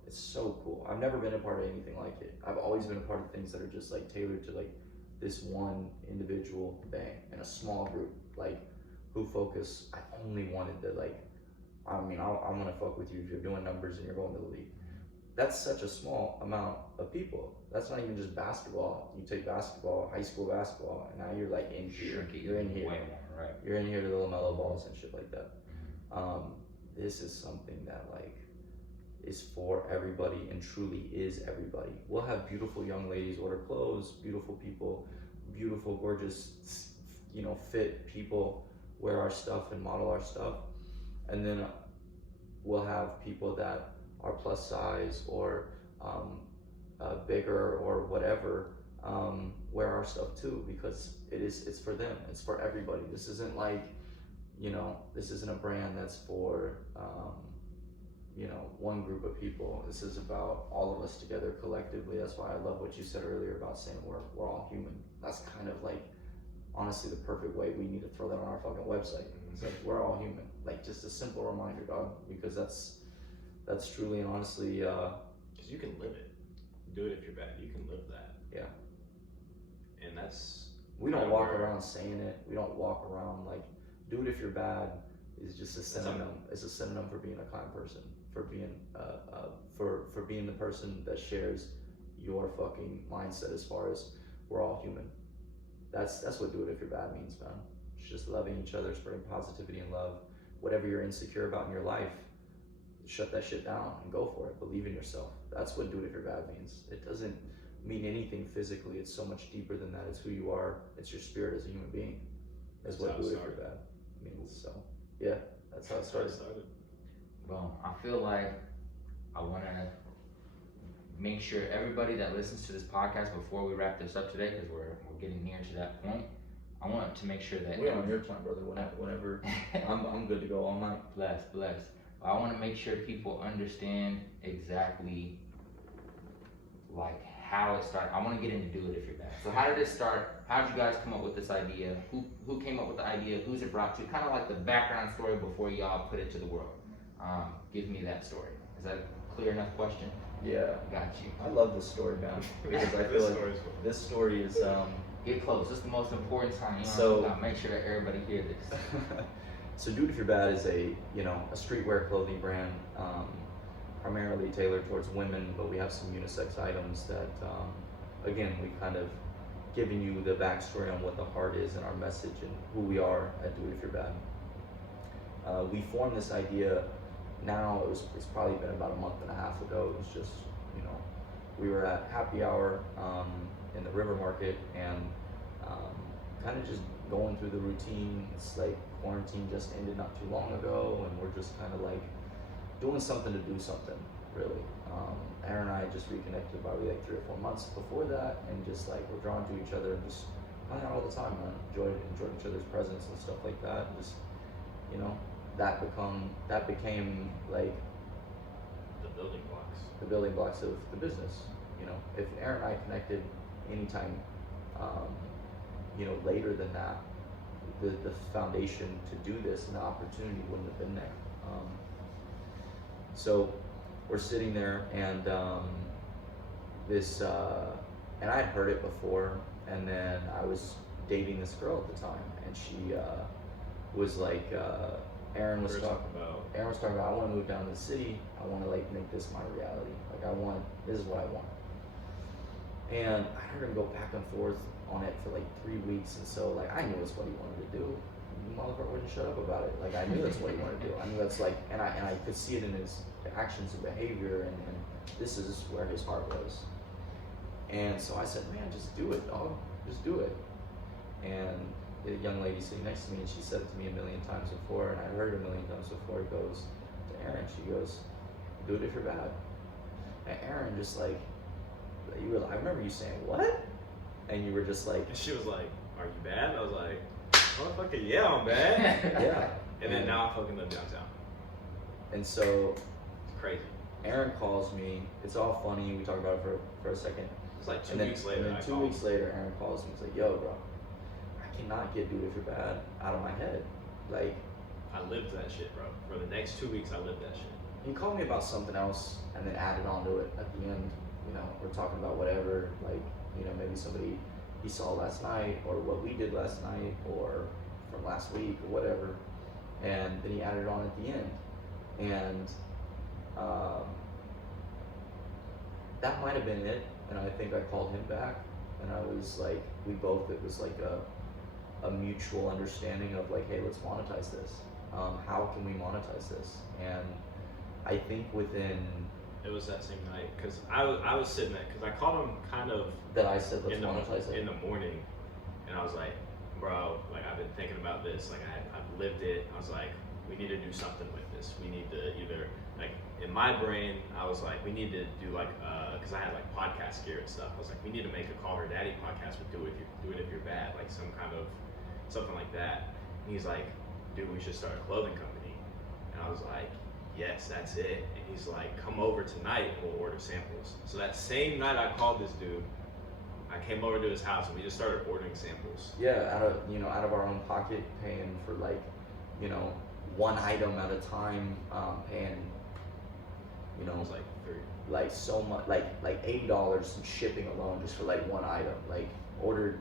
It's so cool. I've never been a part of anything like it. I've always been a part of things that are just like tailored to like this one individual thing in a small group, like who focus. I only wanted to I want to fuck with you if you're doing numbers and you're going to the league. That's such a small amount of people. That's not even just basketball. You take basketball, high school basketball, and now you're like in here. You're in here. Way more, right? You're in here to the LaMelo balls and shit like that. This is something that is for everybody and truly is everybody. We'll have beautiful young ladies order clothes, beautiful people, beautiful, gorgeous, fit people wear our stuff and model our stuff. And then we'll have people that are plus size or bigger or whatever wear our stuff too, because it's for them. It's for everybody. This isn't this isn't a brand that's for one group of people. This is about all of us together collectively. That's why I love what you said earlier about saying we're all human. That's kind of honestly the perfect way. We need to throw that on our fucking website. It's like, we're all human. Just a simple reminder, dog, because that's truly and honestly because you can live it. Do it if you're bad. You can live that. Yeah. And that's, we don't walk around saying it. We don't walk around do it if you're bad is just a synonym. It's a synonym for being a kind person, for being for being the person that shares your fucking mindset as far as we're all human. That's what do it if you're bad means, man. It's just loving each other, spreading positivity and love. Whatever you're insecure about in your life, shut that shit down and go for it. Believe in yourself. That's what do it if you're bad means. It doesn't mean anything physically. It's so much deeper than that. It's who you are. It's your spirit as a human being. That's what do it if you're bad means. So yeah, that's how it started. Well, I feel like I want to make sure everybody that listens to this podcast before we wrap this up today, because we're getting near to that point, I want to make sure that we're on your time, brother. Whenever I'm good to go all night. Blessed. I want to make sure people understand exactly how it started. I want to get into do it if you're bad. So how did it start? How did you guys come up with this idea? Who came up with the idea? Who's it brought to? Kind of like the background story before y'all put it to the world. Give me that story. Is that a clear enough question? Yeah. Got you. I love this story, man, because I feel like this story is get close. This is the most important time. So gotta make sure that everybody hear this. So Do It If You're Bad is a streetwear clothing brand, primarily tailored towards women, but we have some unisex items that, again, we kind of giving you the backstory on what the heart is and our message and who we are at Do It If You're Bad. We formed this idea now, it's probably been about a month and a half ago. It was just, we were at happy hour in the River Market and kind of just going through the routine. It's like quarantine just ended not too long ago, and we're just kind of like doing something to do something, really. Aaron and I just reconnected probably like 3 or 4 months before that, and just like we're drawn to each other and just hung out all the time, man. Enjoyed each other's presence and stuff like that. And just, that became like The building blocks. the building blocks of the business. If Aaron and I connected anytime, later than that, the foundation to do this and the opportunity wouldn't have been there. So we're sitting there, and and I had heard it before, and then I was dating this girl at the time, and she was like, Aaron was talking about, I want to move down to the city. I want to like make this my reality. Like this is what I want. And I heard him go back and forth on it for like 3 weeks, and so like I knew it's what he wanted to do. The motherfucker wouldn't shut up about it. Like I knew that's what he wanted to do. I knew that's like, and I could see it in his actions and behavior, and this is where his heart was. And so I said, man, just do it, dog. Just do it. And the young lady sitting next to me, and she said it to me a million times before, and I heard it a million times before. It goes to Aaron, she goes, do it if you're bad. And Aaron just like, I remember you saying, what? And you were just like, And she was like, are you bad? I was like, motherfucker, yeah, I'm bad. yeah. And then now I fucking live downtown. And so It's crazy. Aaron calls me. It's all funny. We talk about it for a second. It's like 2 And then, weeks later. and then 2 weeks later, Aaron calls me. He's like, yo, bro, I cannot get Do It If You're Bad out of my head. Like, I lived that shit, bro. For the next 2 weeks, I lived that shit. he called me about something else and then added on to it at the end. We're talking about whatever, like, maybe somebody he saw last night, or what we did last night, or from last week, or whatever. And then he added on at the end. And that might have been it. And I think I called him back, and I was like, it was like a mutual understanding of like, hey, let's monetize this. How can we monetize this? And I think It was that same night, because I was sitting there, because I called him kind of that I said, let's monetize it. In the morning, and I was like, bro, like I've been thinking about this, like I've lived it. I was like, we need to do something with this. We need to either, like in my brain, I was like, we need to do like, because I had like podcast gear and stuff. I was like, we need to make a Call Her Daddy podcast with Do It If You're Bad, like some kind of, something like that. And he's like, dude, we should start a clothing company. And I was like, yes, that's it. And he's like, come over tonight and we'll order samples. So that same night I called this dude, I came over to his house and we just started ordering samples. Yeah, out of our own pocket, paying for like, one item at a time, paying, It was like like so much, like $80 in shipping alone just for like one item. Like ordered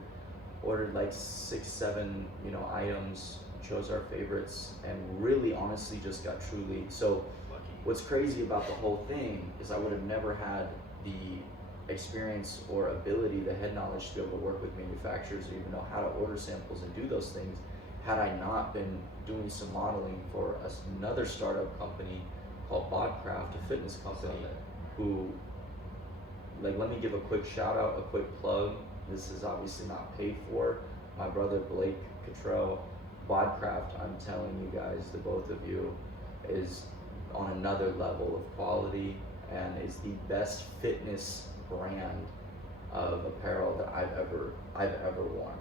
like 6, 7, items, chose our favorites, and really honestly just got truly so lucky. What's crazy about the whole thing is I would have never had the experience or ability, the head knowledge to be able to work with manufacturers or even know how to order samples and do those things had I not been doing some modeling for another startup company called Bodcraft, a fitness company, who, like, let me give a quick shout out, a quick plug. This is obviously not paid for. My brother Blake Cottrell, Bodcraft, I'm telling you guys, the both of you, is on another level of quality and is the best fitness brand of apparel that I've ever worn.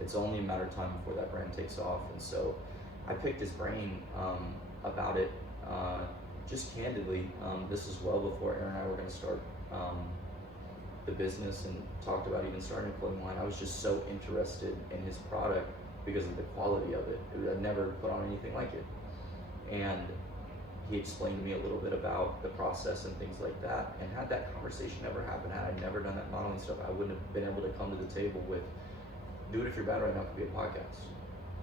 It's only a matter of time before that brand takes off, and so I picked his brain about it, just candidly. This is well before Aaron and I were going to start the business and talked about even starting a clothing line. I was just so interested in his product because of the quality of it. I'd never put on anything like it, and he explained to me a little bit about the process and things like that. And had that conversation never happened, had I never done that modeling stuff, I wouldn't have been able to come to the table with Do It If You're Bad right now could be a podcast.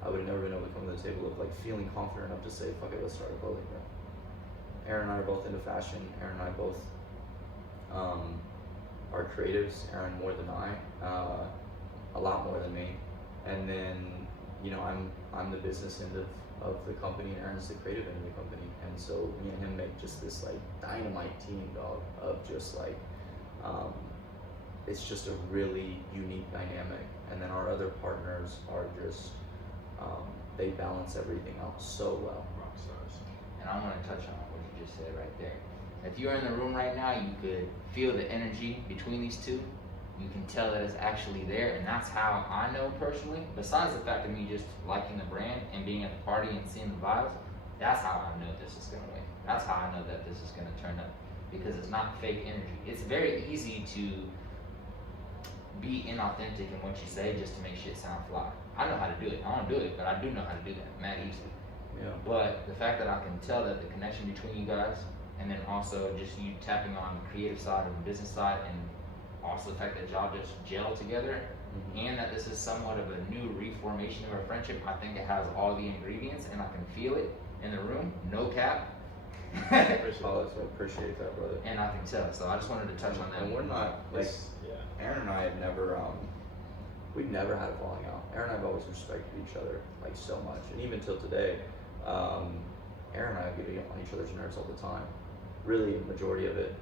I would have never been able to come to the table of like feeling confident enough to say, fuck it, let's start a clothing brand. Aaron and I are both into fashion. Aaron and I both are creatives. Aaron more than I, a lot more than me. And then, you know, I'm the business end of the company, and Aaron's the creative end of the company. And so me and him make just this like dynamite team, dog, of just like, it's just a really unique dynamic. And then our other partners are just, they balance everything out so well. Rock stars. And I want to touch on what you just said right there. If you're in the room right now, you could feel the energy between these two. You can tell that it's actually there, and that's how I know personally, besides the fact of me just liking the brand and being at the party and seeing the vibes, that's how I know this is going to win. That's how I know that this is going to turn up, because it's not fake energy. It's very easy to be inauthentic in what you say just to make shit sound fly. I know how to do it. I don't do it, but I do know how to do that, mad easily. Yeah. But the fact that I can tell that the connection between you guys, and then also just you tapping on the creative side and the business side, and also the fact that y'all just gel together, and that this is somewhat of a new reformation of our friendship, I think it has all the ingredients, and I can feel it in the room, no cap. Oh, I appreciate that, brother. And I can tell, so I just wanted to touch on that. And we're not, like, Aaron and I have never, we've never had a falling out. Aaron and I have always respected each other, like, so much. And even till today, Aaron and I get on each other's nerves all the time. Really, the majority of it,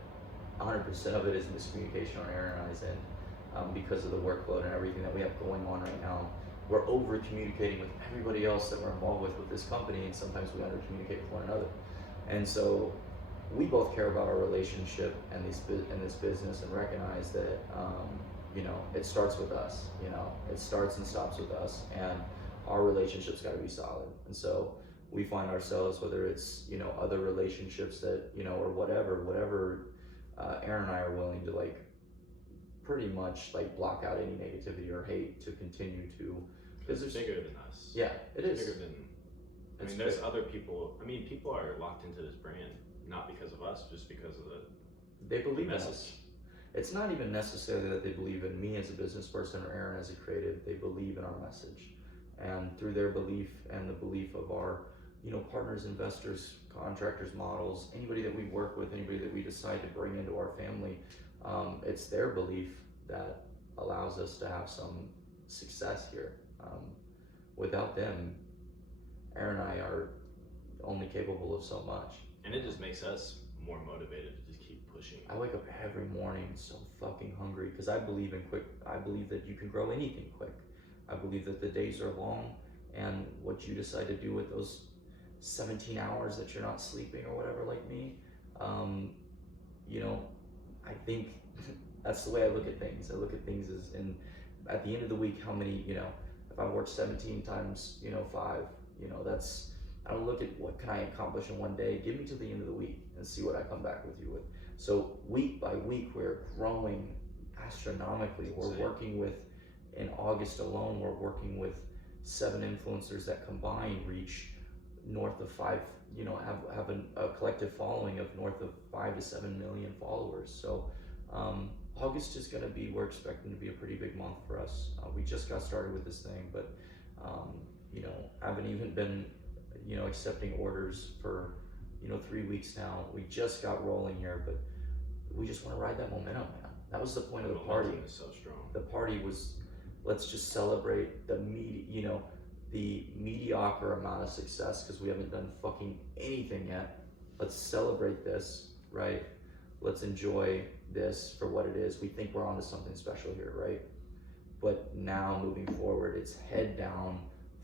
100% of it is miscommunication on Aaron and I's end, because of the workload and everything that we have going on right now. We're over communicating with everybody else that we're involved with this company, and sometimes we under communicate with one another. And so we both care about our relationship and this business, and recognize that, you know, it starts with us. You know, it starts and stops with us, and our relationship's got to be solid. And so we find ourselves, whether it's, you know, other relationships that, you know, or whatever, Aaron and I are willing to, like, pretty much like block out any negativity or hate to continue to, because it's bigger than us. Yeah, it is. Bigger than. I mean, there's other people. I mean, people are locked into this brand not because of us, just because of they believe in message. us. It's not even necessarily that they believe in me as a business person or Aaron as a creative. They believe in our message, and through their belief and the belief of our, you know, partners, investors, contractors, models, anybody that we work with, anybody that we decide to bring into our family, it's their belief that allows us to have some success here. Without them, Aaron and I are only capable of so much. And it just makes us more motivated to just keep pushing. I wake up every morning so fucking hungry, because I believe in quick. I believe that you can grow anything quick. I believe that the days are long, and what you decide to do with those 17 hours that you're not sleeping or whatever, like me, you know, I think that's the way I look at things. I look at things as, in at the end of the week, how many, you know, if I work 17 times, you know, 5, you know, that's, I don't look at what can I accomplish in one day. Give me to the end of the week and see what I come back with you with. So week by week, we're growing astronomically. We're working with, in August alone, we're working with 7 influencers that combined reach north of 5, you know, have a collective following of north of 5 to 7 million followers. So August is going to be, we're expecting to be a pretty big month for us. We just got started with this thing, but you know, I haven't even been, you know, accepting orders for, you know, 3 weeks now. We just got rolling here, but we just want to ride that momentum, man. That was the point of the party. Is so strong. The party was, let's just celebrate the you know, the mediocre amount of success, because we haven't done fucking anything yet. Let's celebrate this, right? Let's enjoy this for what it is. We think we're onto something special here, right? But now moving forward, it's head down,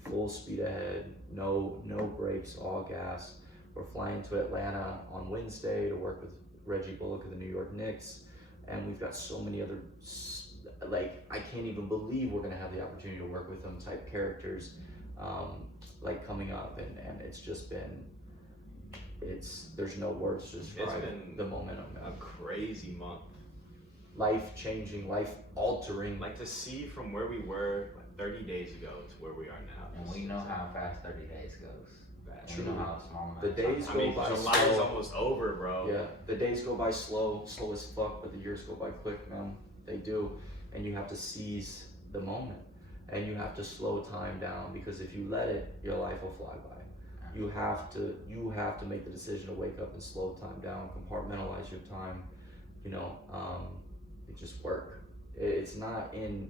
full speed ahead, no brakes, all gas. We're flying to Atlanta on Wednesday to work with Reggie Bullock of the New York Knicks, and we've got so many other, like, I can't even believe we're gonna have the opportunity to work with them type characters, like, coming up, and it's just been, there's no words to describe the momentum. A crazy month. Life changing, life altering. Like, to see from where we were 30 days ago to where we are now. And we know how fast 30 days goes. True. We know how small The days go by July slow. is almost over, bro. Yeah, the days go by slow as fuck, but the years go by quick, man. They do, and you have to seize the moment. and you have to slow time down, because if you let it, your life will fly by. You have to make the decision to wake up and slow time down, compartmentalize your time, you know, it just work. It's not in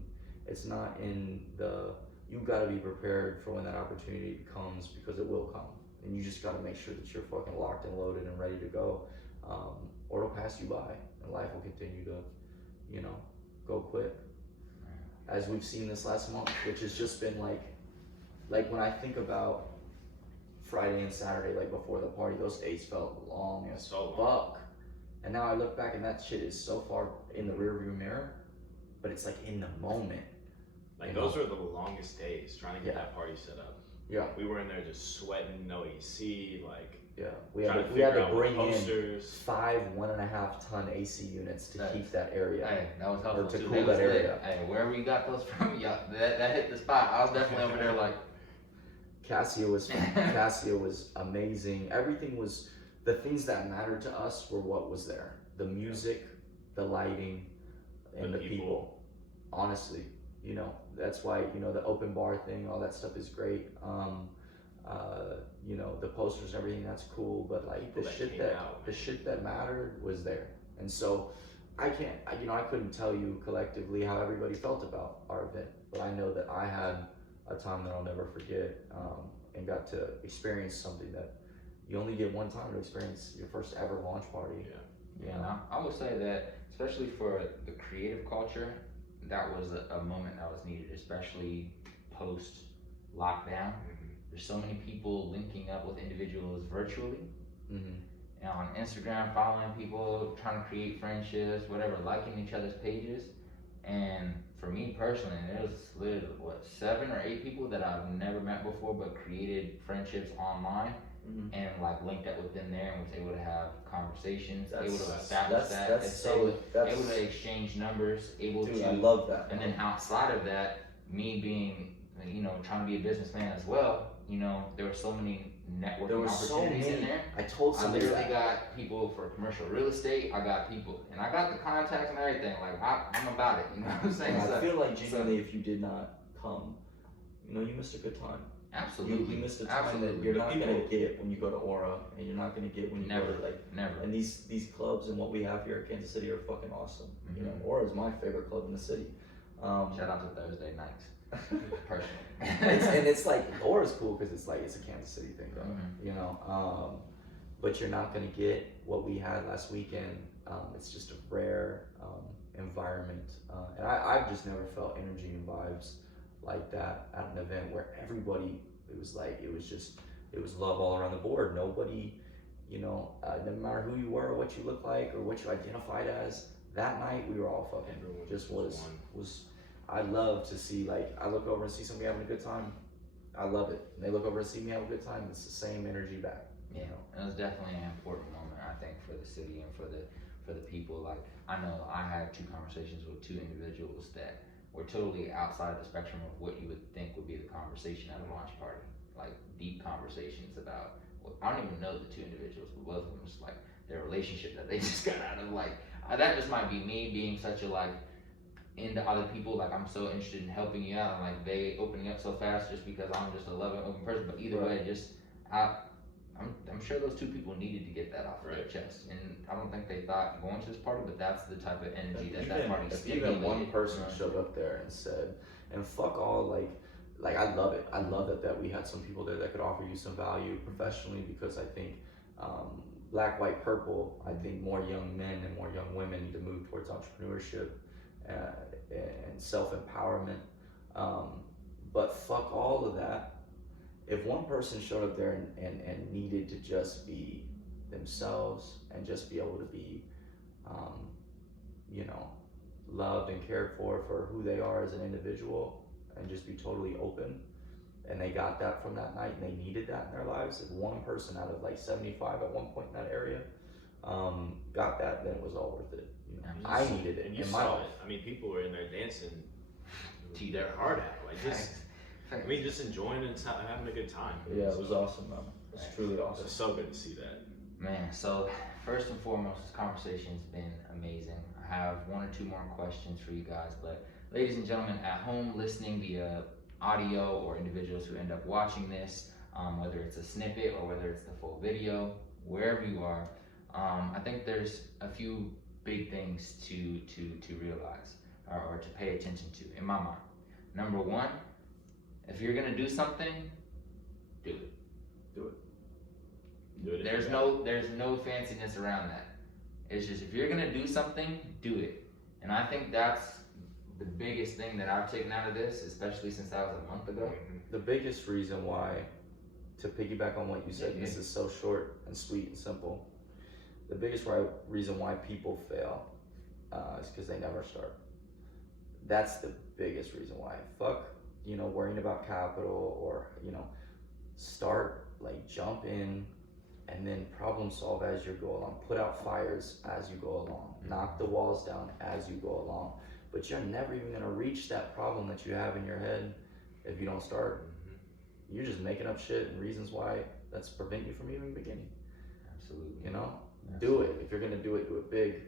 the, you gotta be prepared for when that opportunity comes, because it will come. And you just gotta make sure that you're fucking locked and loaded and ready to go, or it'll pass you by and life will continue to, you know, go quick. As we've seen this last month, which has just been like when I think about Friday and Saturday, like before the party, those days felt long as fuck. And now I look back and that shit is so far in the rearview mirror, but it's like in the moment. Like those were the longest days trying to get that party set up. Yeah. We were in there just sweating, no AC, like. Yeah. We had to bring in 5 1.5 ton AC units to keep that area. Hey, that was helpful or to too. cool that area. Hey, wherever you got those from, y'all, that hit the spot. I was definitely over there like. Cassia was amazing. Everything was, the things that mattered to us were what was there. The music, the lighting, and the people. Honestly, you know, that's why, you know, the open bar thing, all that stuff is great. You know, the posters and everything, that's cool, but like the shit that mattered was there. And so I couldn't tell you collectively how everybody felt about our event, but I know that I had a time that I'll never forget, and got to experience something that you only get one time to experience, your first ever launch party. Yeah, I would say that, especially for the creative culture, that was a moment that was needed, especially post lockdown. There's so many people linking up with individuals virtually, and on Instagram, following people, trying to create friendships, whatever, liking each other's pages. And for me personally, there was literally 7 or 8 people that I've never met before, but created friendships online, and like linked up with them there, and was able to have conversations, able to establish able to exchange numbers, I love that. And then outside of that, me being, you know, trying to be a businessman as well, you know, there were so many networking opportunities in there. I literally got people for commercial real estate. I got people, and I got the contacts and everything. Like I'm about it. You know what I'm saying? I feel like genuinely, if you did not come, you know, you missed a good time. Absolutely. You missed a time that you're not gonna get when you go to Aura, and you're not gonna get when you go to never. And these clubs and what we have here in Kansas City are fucking awesome. You know, Aura is my favorite club in the city. Shout out to Thursday nights. Personally. and it's like, Aura's cool because it's like, it's a Kansas City thing, though, you know, but you're not going to get what we had last weekend. It's just a rare environment, and I've just never felt energy and vibes like that at an event where everybody, it was love all around the board. Nobody, you know, no matter who you were, or what you looked like, or what you identified as, that night we were all fucking I love to see, like, I look over and see somebody having a good time. I love it. And they look over and see me have a good time. It's the same energy back. Yeah, it was definitely an important moment, I think, for the city and for the people. Like, I know I had 2 conversations with 2 individuals that were totally outside the spectrum of what you would think would be the conversation at a launch party. Like, deep conversations about, I don't even know the 2 individuals, but both of them just like their relationship that they just got out of. Like, that just might be me being such a like into other people, like I'm so interested in helping you out, and like they opening up so fast just because I'm just a loving, open person. But either way, just I'm sure those 2 people needed to get that off their chest, and I don't think they thought going to this party, but that's the type of energy that party stimulated. Even one person showed up there and said, and fuck all, like I love it. I love that we had some people there that could offer you some value professionally, because I think black, white, purple, I think more young men and more young women need to move towards entrepreneurship and self-empowerment, but fuck all of that. If one person showed up there and needed to just be themselves and just be able to be, you know, loved and cared for who they are as an individual, and just be totally open, and they got that from that night, and they needed that in their lives, if one person out of like 75 at one point in that area got that, then it was all worth it. You know, I needed it, and you in saw my life. it. I mean, people were in there dancing to their heart out, like just enjoying it and having a good time. Yeah, it was awesome, man. It was truly awesome. It's so good to see that. Man, so first and foremost, this conversation's been amazing. I have 1 or 2 more questions for you guys, but ladies and gentlemen at home listening via audio or individuals who end up watching this, whether it's a snippet or whether it's the full video, wherever you are, I think there's a few big things to realize or to pay attention to in my mind. Number one, if you're gonna do something, do it. Do it. Do it if There's you no fanciness around that. It's just if you're gonna do something, do it. And I think that's the biggest thing that I've taken out of this, especially since that was a month ago. The biggest reason why, to piggyback on what you said, this is so short and sweet and simple. The biggest reason why people fail is because they never start. That's the biggest reason why. Fuck, worrying about capital or, start, like jump in and then problem solve as you go along. Put out fires as you go along. Knock the walls down as you go along. But you're never even gonna reach that problem that you have in your head if you don't start. You're just making up shit and reasons why that's prevent you from even beginning. Absolutely. Do it. If you're gonna do it big,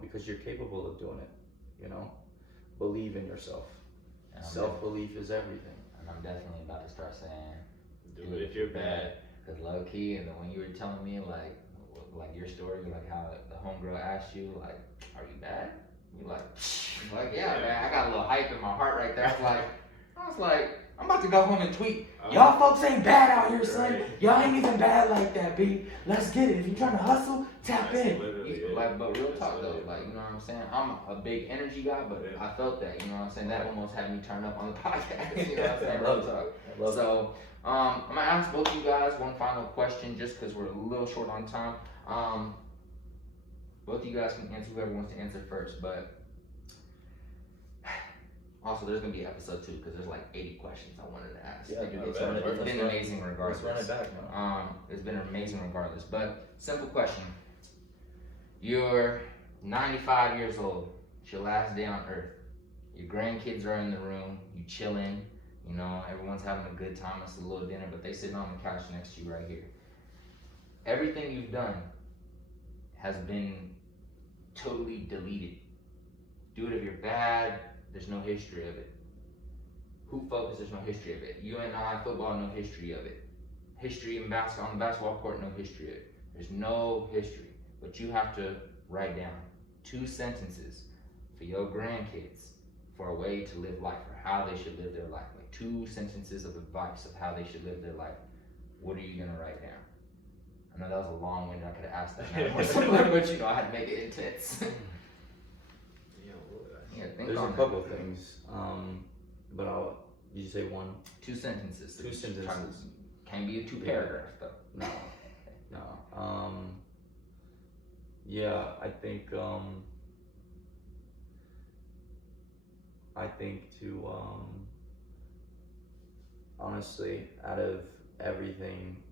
because you're capable of doing it, Believe in yourself. Self-belief is everything. And I'm definitely about to start saying, do it if you're bad. Cause low key, and then when you were telling me like your story, like how the homegirl asked you, like, are you bad? You like, yeah, man, I got a little hype in my heart right there. I was like, I'm about to go home and tweet. Y'all folks ain't bad out here, son. Right. Y'all ain't even bad like that, B. Let's get it. If you're trying to hustle, tap That's in. literally it. But real That's talk though, literally it. like, you know what I'm saying? I'm a big energy guy, but Yeah. I felt that, you know what I'm saying? That almost had me turn up on the podcast, you know what I'm saying? I love Real talk. I love So, I'm gonna ask both you guys one final question just because we're a little short on time. Both of you guys can answer, whoever wants to answer first, but also there's gonna be episode 2 because there's like 80 questions I wanted to ask. Yeah, dude, it's let's run it- been amazing regardless. Let's run it back, man. It's been amazing regardless, but simple question. You're 95 years old, it's your last day on earth. Your grandkids are in the room, you chilling, everyone's having a good time, it's a little dinner, but they sitting on the couch next to you right here. Everything you've done has been totally deleted. Do it if you're bad, there's no history of it. Hoop focus, there's no history of it. UNI football, no history of it. History in basketball, on the basketball court, no history of it. There's no history, but you have to write down 2 sentences for your grandkids for a way to live life or how they should live their life. Like 2 sentences of advice of how they should live their life. What are you gonna write down? I know that was a long winded, I could have asked that more simpler, but I had to make it intense. Yeah, think There's on a that. couple of things, but did you say one? 2 sentences. 2 sentences. Can't be a 2 paragraphs though. No. Yeah, I think to honestly, out of everything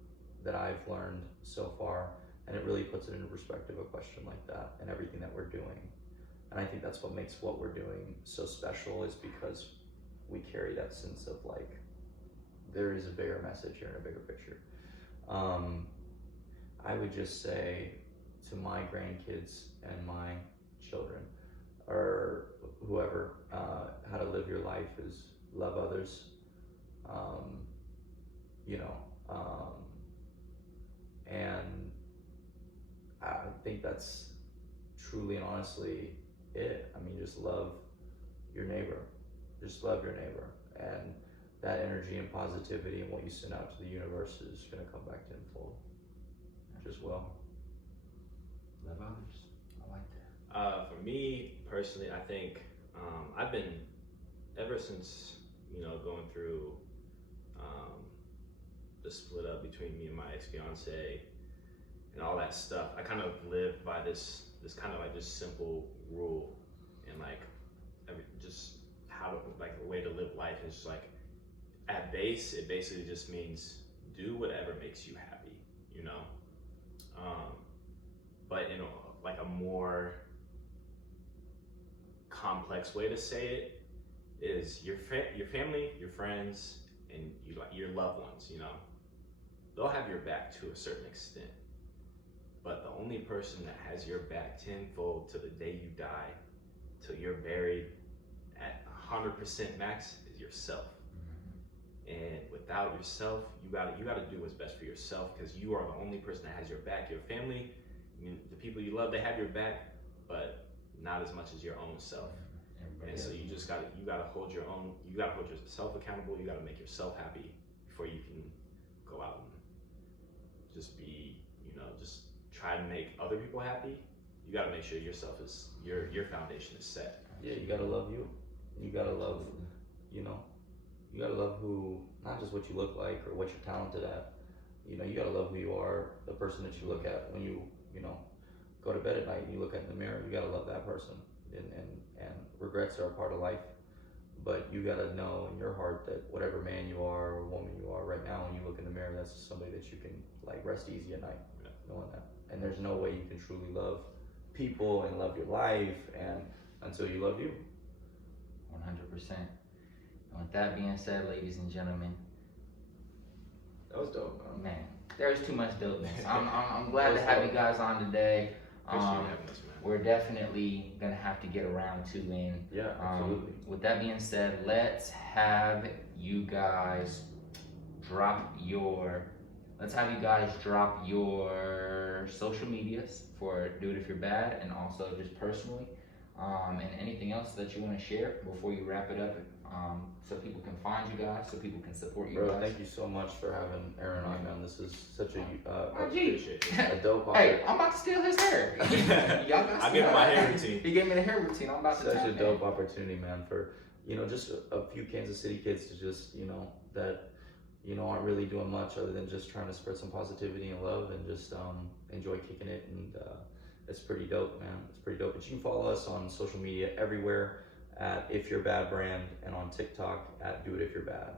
that I've learned so far, and it really puts it into perspective, a question like that and everything that we're doing. And I think that's what makes what we're doing so special, is because we carry that sense of like, there is a bigger message here and a bigger picture. I would just say to my grandkids and my children, or whoever, how to live your life is love others, and I think that's truly and honestly it. I mean, just love your neighbor. Just love your neighbor. And that energy and positivity and what you send out to the universe is going to come back tenfold. Just well. Love others. I like that. For me personally, I think I've been, ever since going through the split up between me and my ex-fiance and all that stuff, I kind of lived by this kind of like this simple rule, and like just how to, like, a way to live life is just like, at base it basically just means do whatever makes you happy, but in like a more complex way to say it is your family, your friends, and your loved ones, they'll have your back to a certain extent, but the only person that has your back tenfold to the day you die, till you're buried, at 100% max is yourself. And without yourself, you gotta do what's best for yourself, because you are the only person that has your back. Your family, the people you love, they have your back, but not as much as your own self. And so you gotta hold yourself accountable. You gotta make yourself happy before you can go out and just be, just try to make other people happy. You gotta make sure yourself is your foundation is set. Yeah, you gotta love you. You gotta love, you gotta love who, not just what you look like or what you're talented at. You gotta love who you are, the person that you look at when you go to bed at night and you look in the mirror. You gotta love that person. And regrets are a part of life, but you gotta know in your heart that whatever man you are or woman you are right now, when you look in the mirror, that's somebody that you can rest easy at night, knowing that. And there's no way you can truly love people and love your life until you love you. 100%. And with that being said, ladies and gentlemen, That was dope, man, there's too much dopeness. I'm glad to have you guys on today. Appreciate you having us, man. We're definitely gonna have to get around to in. Yeah, absolutely. With that being said, let's have you guys drop your social medias for Do It If You're Bad, and also just personally, and anything else that you want to share before you wrap it up, so people can find you guys, so people can support you Bro, guys. thank you so much for having Aaron on, man. This is such a Appreciate you. dope Hey, I'm about to steal his hair. Y'all got I give him my hair routine. He gave me the hair routine. I'm about to such tap a in. dope opportunity, man, for just a few Kansas City kids to just that aren't really doing much other than just trying to spread some positivity and love and just enjoy kicking it. And it's pretty dope, man. It's pretty dope. But you can follow us on social media everywhere at If You're Bad Brand, and on TikTok at Do It If You're Bad.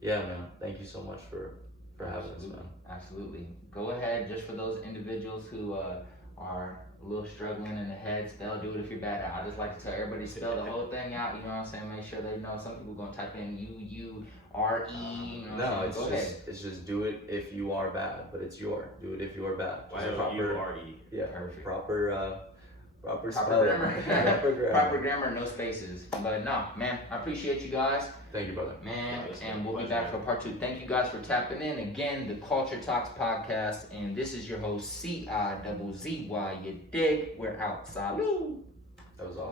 Yeah, man. Thank you so much for having us, man. Absolutely. Go ahead, just for those individuals who are a little struggling in the head, spell Do It If You're Bad. I just like to tell everybody spell the whole thing out, you know what I'm saying? Make sure they know. Some people gonna type in UURE, you know what No, I'm saying? it's just do it if you are bad, but it's your do it if you are bad. YOURE. Yeah, Perfect. proper Proper spelling. grammar. Proper grammar. Proper grammar, no spaces. But no, man, I appreciate you guys. Thank you, brother. Man, Yes, and we'll be pleasure, back for man. part 2. Thank you guys for tapping in. Again, the Culture Talks podcast, and this is your host, CIZZY. You dig? We're out. Salud. That was awesome.